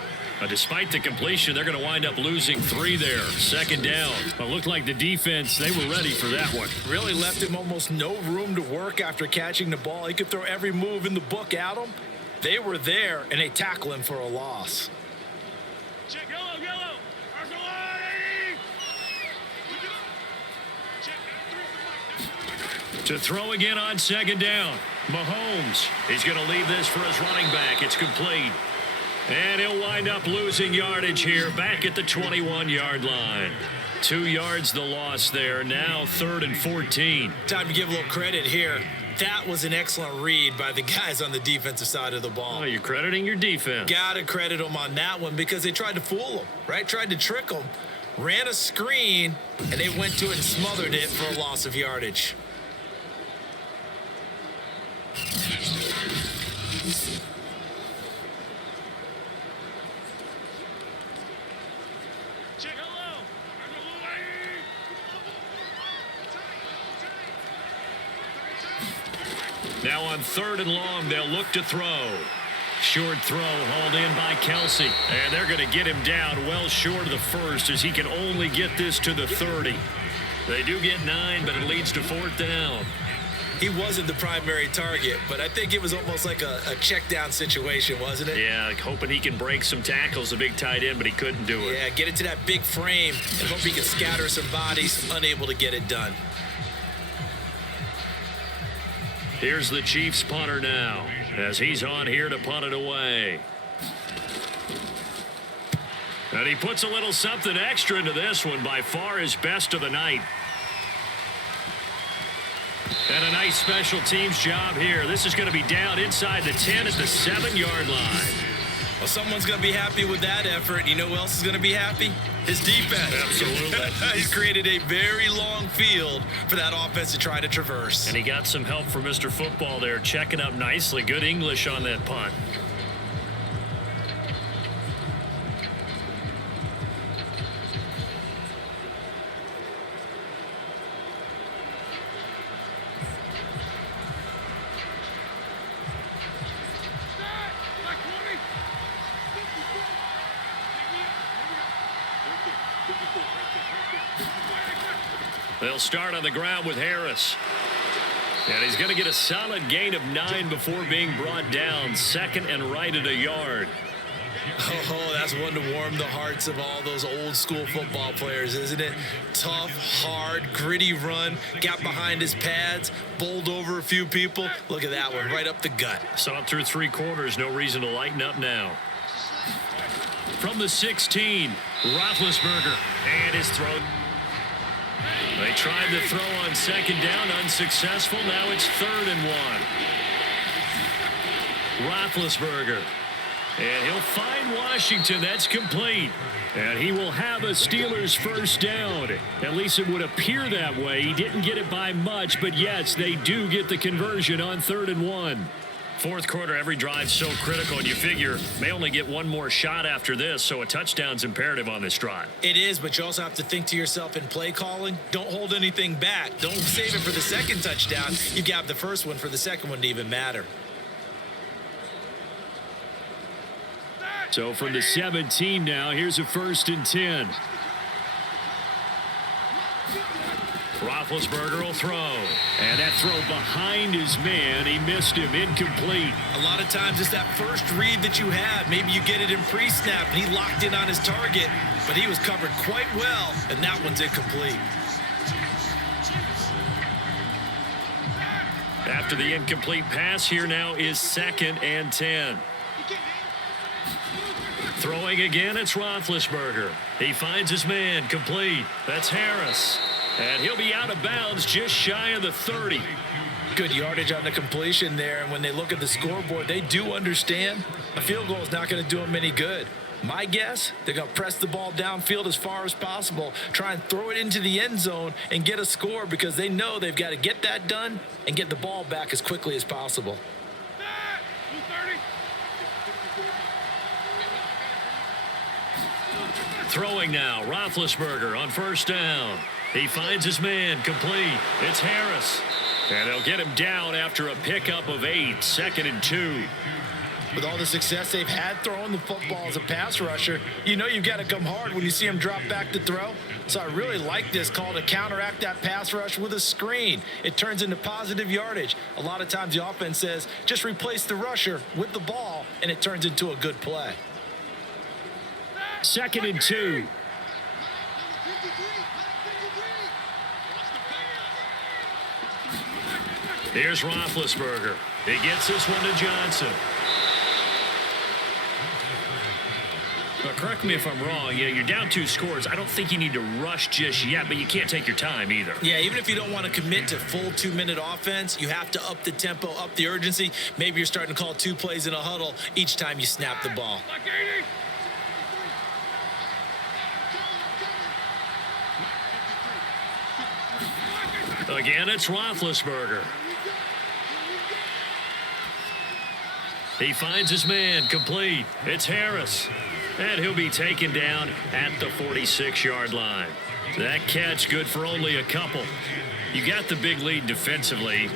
Despite the completion, they're going to wind up losing 3 there. Second down. It looked like the defense, they were ready for that one. Really left him almost no room to work after catching the ball. He could throw every move in the book at him. They were there, and they tackle him for a loss. Check yellow. To throw again on second down. Mahomes, he's going to leave this for his running back. It's complete. And he'll wind up losing yardage here back at the 21-yard line. 2 yards the loss there. Now 3rd and 14. Time to give a little credit here. That was an excellent read by the guys on the defensive side of the ball. Oh, you're crediting your defense. Got to credit them on that one, because they tried to fool him, right? Tried to trick him. Ran a screen, and they went to it and smothered it for a loss of yardage. Now on 3rd and long, they'll look to throw. Short throw hauled in by Kelsey. And they're going to get him down well short of the first, as he can only get this to the 30. They do get 9, but it leads to 4th down. He wasn't the primary target, but I think it was almost like a check down situation, wasn't it? Yeah, like hoping he can break some tackles, a big tight end, but he couldn't do it. Yeah, get it to that big frame and hope he can scatter some bodies, unable to get it done. Here's the Chiefs punter now, as he's on here to punt it away. And he puts a little something extra into this one, by far his best of the night. And a nice special teams job here. This is going to be down inside the 10 at the 7-yard line. Well, someone's going to be happy with that effort. You know who else is going to be happy? His defense. Absolutely. He's created a very long field for that offense to try to traverse. And he got some help from Mr. Football there, checking up nicely. Good English on that punt. They'll start on the ground with Harris. And he's going to get a solid gain of 9 before being brought down. 2nd and right at a yard. Oh, that's one to warm the hearts of all those old school football players, isn't it? Tough, hard, gritty run. Got behind his pads, bowled over a few people. Look at that one, right up the gut. Saw it through 3 quarters. No reason to lighten up now. From the 16, Roethlisberger. And his throw. They tried to throw on 2nd down, unsuccessful. Now it's 3rd and 1. Roethlisberger. And he'll find Washington. That's complete. And he will have a Steelers first down. At least it would appear that way. He didn't get it by much, but yes, they do get the conversion on 3rd and 1. 4th quarter, every drive so critical, and you figure may only get one more shot after this, so a touchdown's imperative on this drive. It is, but you also have to think to yourself in play calling, don't hold anything back. Don't save it for the 2nd touchdown. You got the first one for the 2nd one to even matter. So from the 17 now, here's a 1st and 10. Roethlisberger will throw. And that throw behind his man. He missed him. Incomplete. A lot of times it's that first read that you have. Maybe you get it in pre-snap and he locked in on his target, but he was covered quite well, and that one's incomplete. After the incomplete pass, here now is 2nd and 10. Throwing again, it's Roethlisberger. He finds his man, complete. That's Harris. And he'll be out of bounds just shy of the 30. Good yardage on the completion there, and when they look at the scoreboard, they do understand a field goal is not going to do them any good. My guess, they're going to press the ball downfield as far as possible, try and throw it into the end zone and get a score because they know they've got to get that done and get the ball back as quickly as possible. Throwing now, Roethlisberger on first down. He finds his man, complete. It's Harris. And they'll get him down after a pickup of 8, 2nd and 2. With all the success they've had throwing the football as a pass rusher, you know you've got to come hard when you see him drop back to throw. So I really like this call to counteract that pass rush with a screen. It turns into positive yardage. A lot of times the offense says, just replace the rusher with the ball, and it turns into a good play. 2nd and 2. Here's Roethlisberger. He gets this one to Johnson. Now, correct me if I'm wrong. You're down 2 scores. I don't think you need to rush just yet, but you can't take your time either. Yeah, even if you don't want to commit to full 2-minute offense, you have to up the tempo, up the urgency. Maybe you're starting to call 2 plays in a huddle each time you snap the ball. Again, it's Roethlisberger. He finds his man, complete. It's Harris. And he'll be taken down at the 46-yard line. That catch good for only a couple. You got the big lead defensively.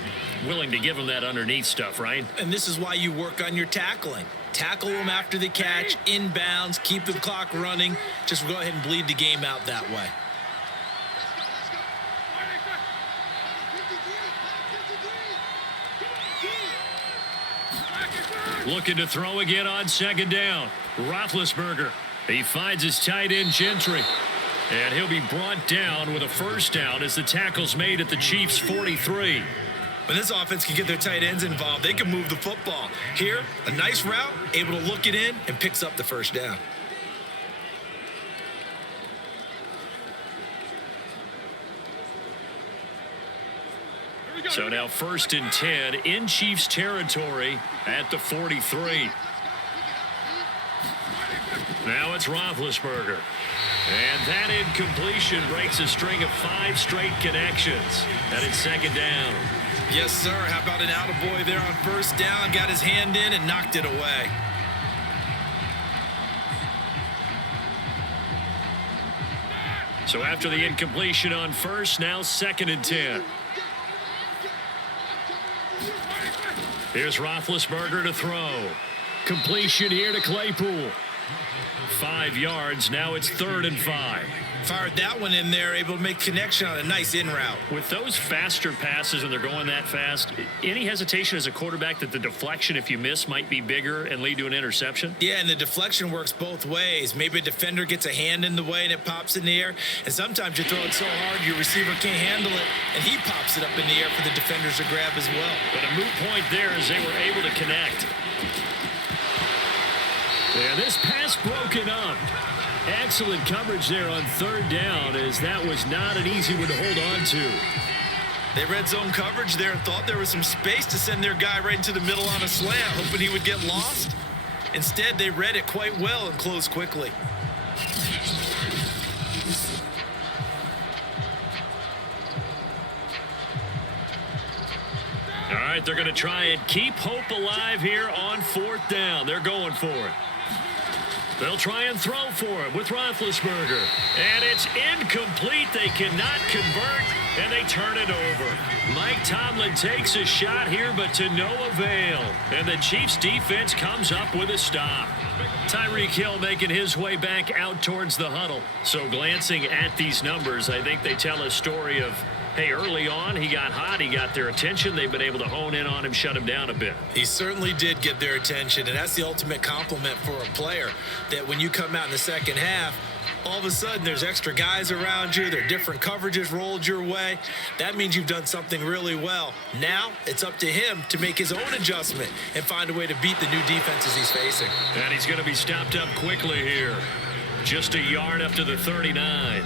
Willing to give him that underneath stuff, right? And this is why you work on your tackling. Tackle them after the catch, inbounds, keep the clock running. Just go ahead and bleed the game out that way. Looking to throw again on 2nd down. Roethlisberger. He finds his tight end, Gentry. And he'll be brought down with a first down as the tackle's made at the Chiefs' 43. When this offense can get their tight ends involved, they can move the football. Here, a nice route, able to look it in, and picks up the first down. So now 1st and 10 in Chiefs territory at the 43. Now it's Roethlisberger. And that incompletion breaks a string of 5 straight connections. And it's 2nd down. Yes, sir. How about an attaboy there on first down? Got his hand in and knocked it away. So after the incompletion on first, now 2nd and 10. Here's Roethlisberger to throw. Completion here to Claypool. 5 yards. Now it's 3rd and 5. Fired that one in there, able to make connection on a nice in route. With those faster passes and they're going that fast, any hesitation as a quarterback that the deflection, if you miss, might be bigger and lead to an interception? Yeah, and the deflection works both ways. Maybe a defender gets a hand in the way and it pops in the air. And sometimes you throw it so hard your receiver can't handle it, and he pops it up in the air for the defenders to grab as well. But a moot point there as they were able to connect. And this pass broken up. Excellent coverage there on 3rd down, as that was not an easy one to hold on to. They red zone coverage there and thought there was some space to send their guy right into the middle on a slant, hoping he would get lost. Instead, they read it quite well and closed quickly. All right, they're going to try and keep hope alive here on 4th down. They're going for it. They'll try and throw for it with Roethlisberger. And it's incomplete. They cannot convert, and they turn it over. Mike Tomlin takes a shot here, but to no avail. And the Chiefs defense comes up with a stop. Tyreek Hill making his way back out towards the huddle. So glancing at these numbers, I think they tell a story of, hey, early on, he got hot, he got their attention. They've been able to hone in on him, shut him down a bit. He certainly did get their attention, and that's the ultimate compliment for a player, that when you come out in the second half, all of a sudden there's extra guys around you, there are different coverages rolled your way. That means you've done something really well. Now it's up to him to make his own adjustment and find a way to beat the new defenses he's facing. And he's going to be stopped up quickly here. Just a yard up to the 39.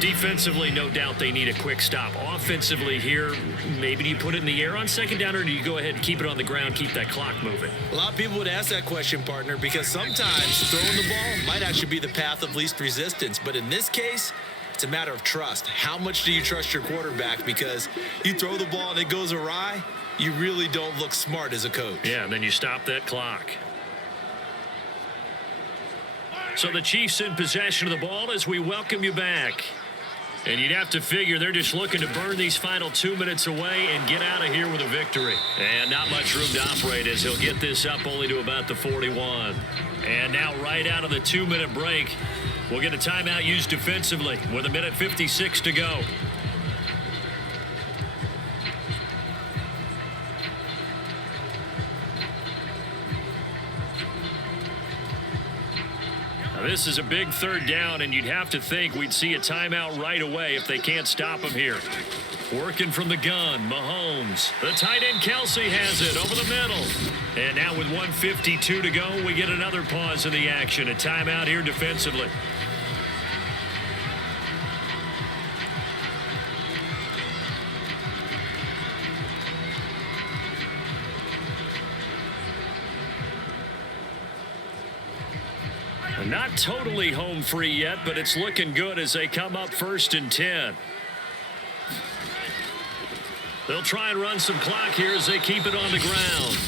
Defensively, no doubt they need a quick stop. Offensively here, maybe do you put it in the air on second down, or do you go ahead and keep it on the ground, keep that clock moving? A lot of people would ask that question, partner, because sometimes throwing the ball might actually be the path of least resistance. But in this case, it's a matter of trust. How much do you trust your quarterback? Because you throw the ball and it goes awry, you really don't look smart as a coach. Yeah, and then you stop that clock. So the Chiefs in possession of the ball as we welcome you back. And you'd have to figure they're just looking to burn these final 2 minutes away and get out of here with a victory. And not much room to operate as he'll get this up only to about the 41. And now right out of the 2-minute break, we'll get a timeout used defensively with 1:56 to go. This is a big third down, and you'd have to think we'd see a timeout right away if they can't stop him here. Working from the gun, Mahomes. The tight end, Kelsey, has it over the middle. And now with 1:52 to go, we get another pause in the action. A timeout here defensively. Not totally home free yet, but it's looking good as they come up 1st and 10. They'll try and run some clock here as they keep it on the ground.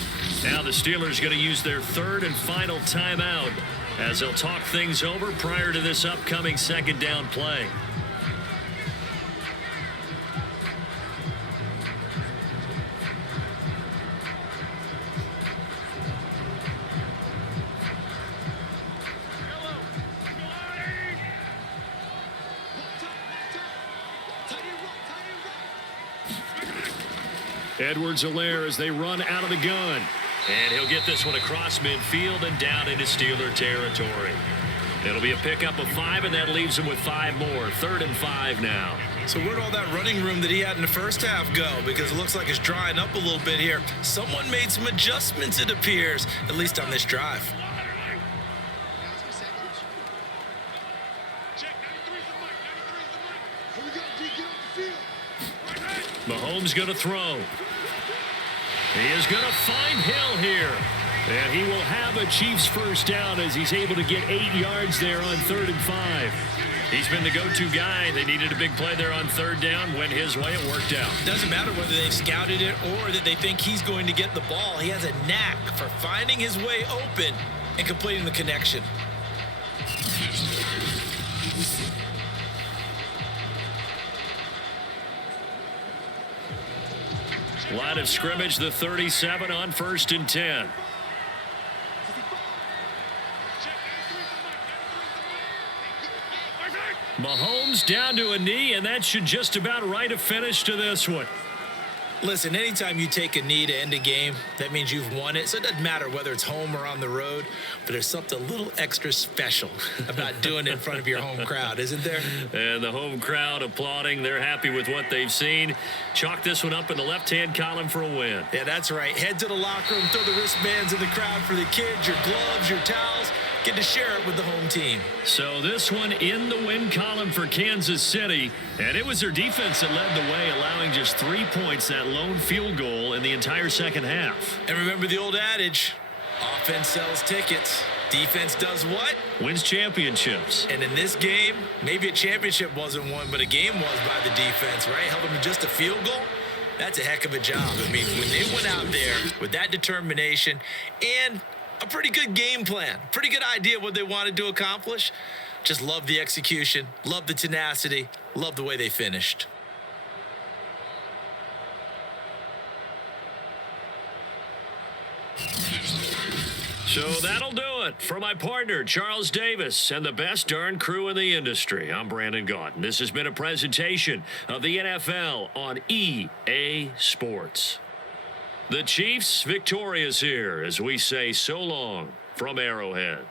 Now the Steelers going to use their 3rd and final timeout as they'll talk things over prior to this upcoming second down play. Edwards-Helaire as they run out of the gun. And he'll get this one across midfield and down into Steeler territory. It'll be a pickup of 5, and that leaves him with 5 more. 3rd and 5 now. So where'd all that running room that he had in the first half go? Because it looks like it's drying up a little bit here. Someone made some adjustments, it appears, at least on this drive. Mahomes going to throw. He is going to find Hill here. And he will have a Chiefs first down as he's able to get 8 yards there on 3rd and 5. He's been the go-to guy. They needed a big play there on 3rd down. Went his way. It worked out. Doesn't matter whether they scouted it or that they think he's going to get the ball. He has a knack for finding his way open and completing the connection. Line of scrimmage, the 37 on 1st and 10. Mahomes down to a knee, and that should just about write a finish to this one. Listen, anytime you take a knee to end a game, that means you've won it. So it doesn't matter whether it's home or on the road, but there's something a little extra special about doing it in front of your home crowd, isn't there? And the home crowd applauding. They're happy with what they've seen. Chalk this one up in the left-hand column for a win. Yeah, that's right. Head to the locker room, throw the wristbands in the crowd for the kids, your gloves, your towels. Get to share it with the home team. So this one in the win column for Kansas City. And it was their defense that led the way, allowing just 3 points, that lone field goal in the entire second half. And remember the old adage, offense sells tickets. Defense does what? Wins championships. And in this game, maybe a championship wasn't won, but a game was by the defense, right? Held them to just a field goal. That's a heck of a job. I mean, when they went out there with that determination and a pretty good game plan, pretty good idea what they wanted to accomplish. Just love the execution, love the tenacity, love the way they finished. So that'll do it for my partner, Charles Davis, and the best darn crew in the industry. I'm Brandon Gaudin. This has been a presentation of the NFL on EA Sports. The Chiefs victorious here as we say so long from Arrowhead.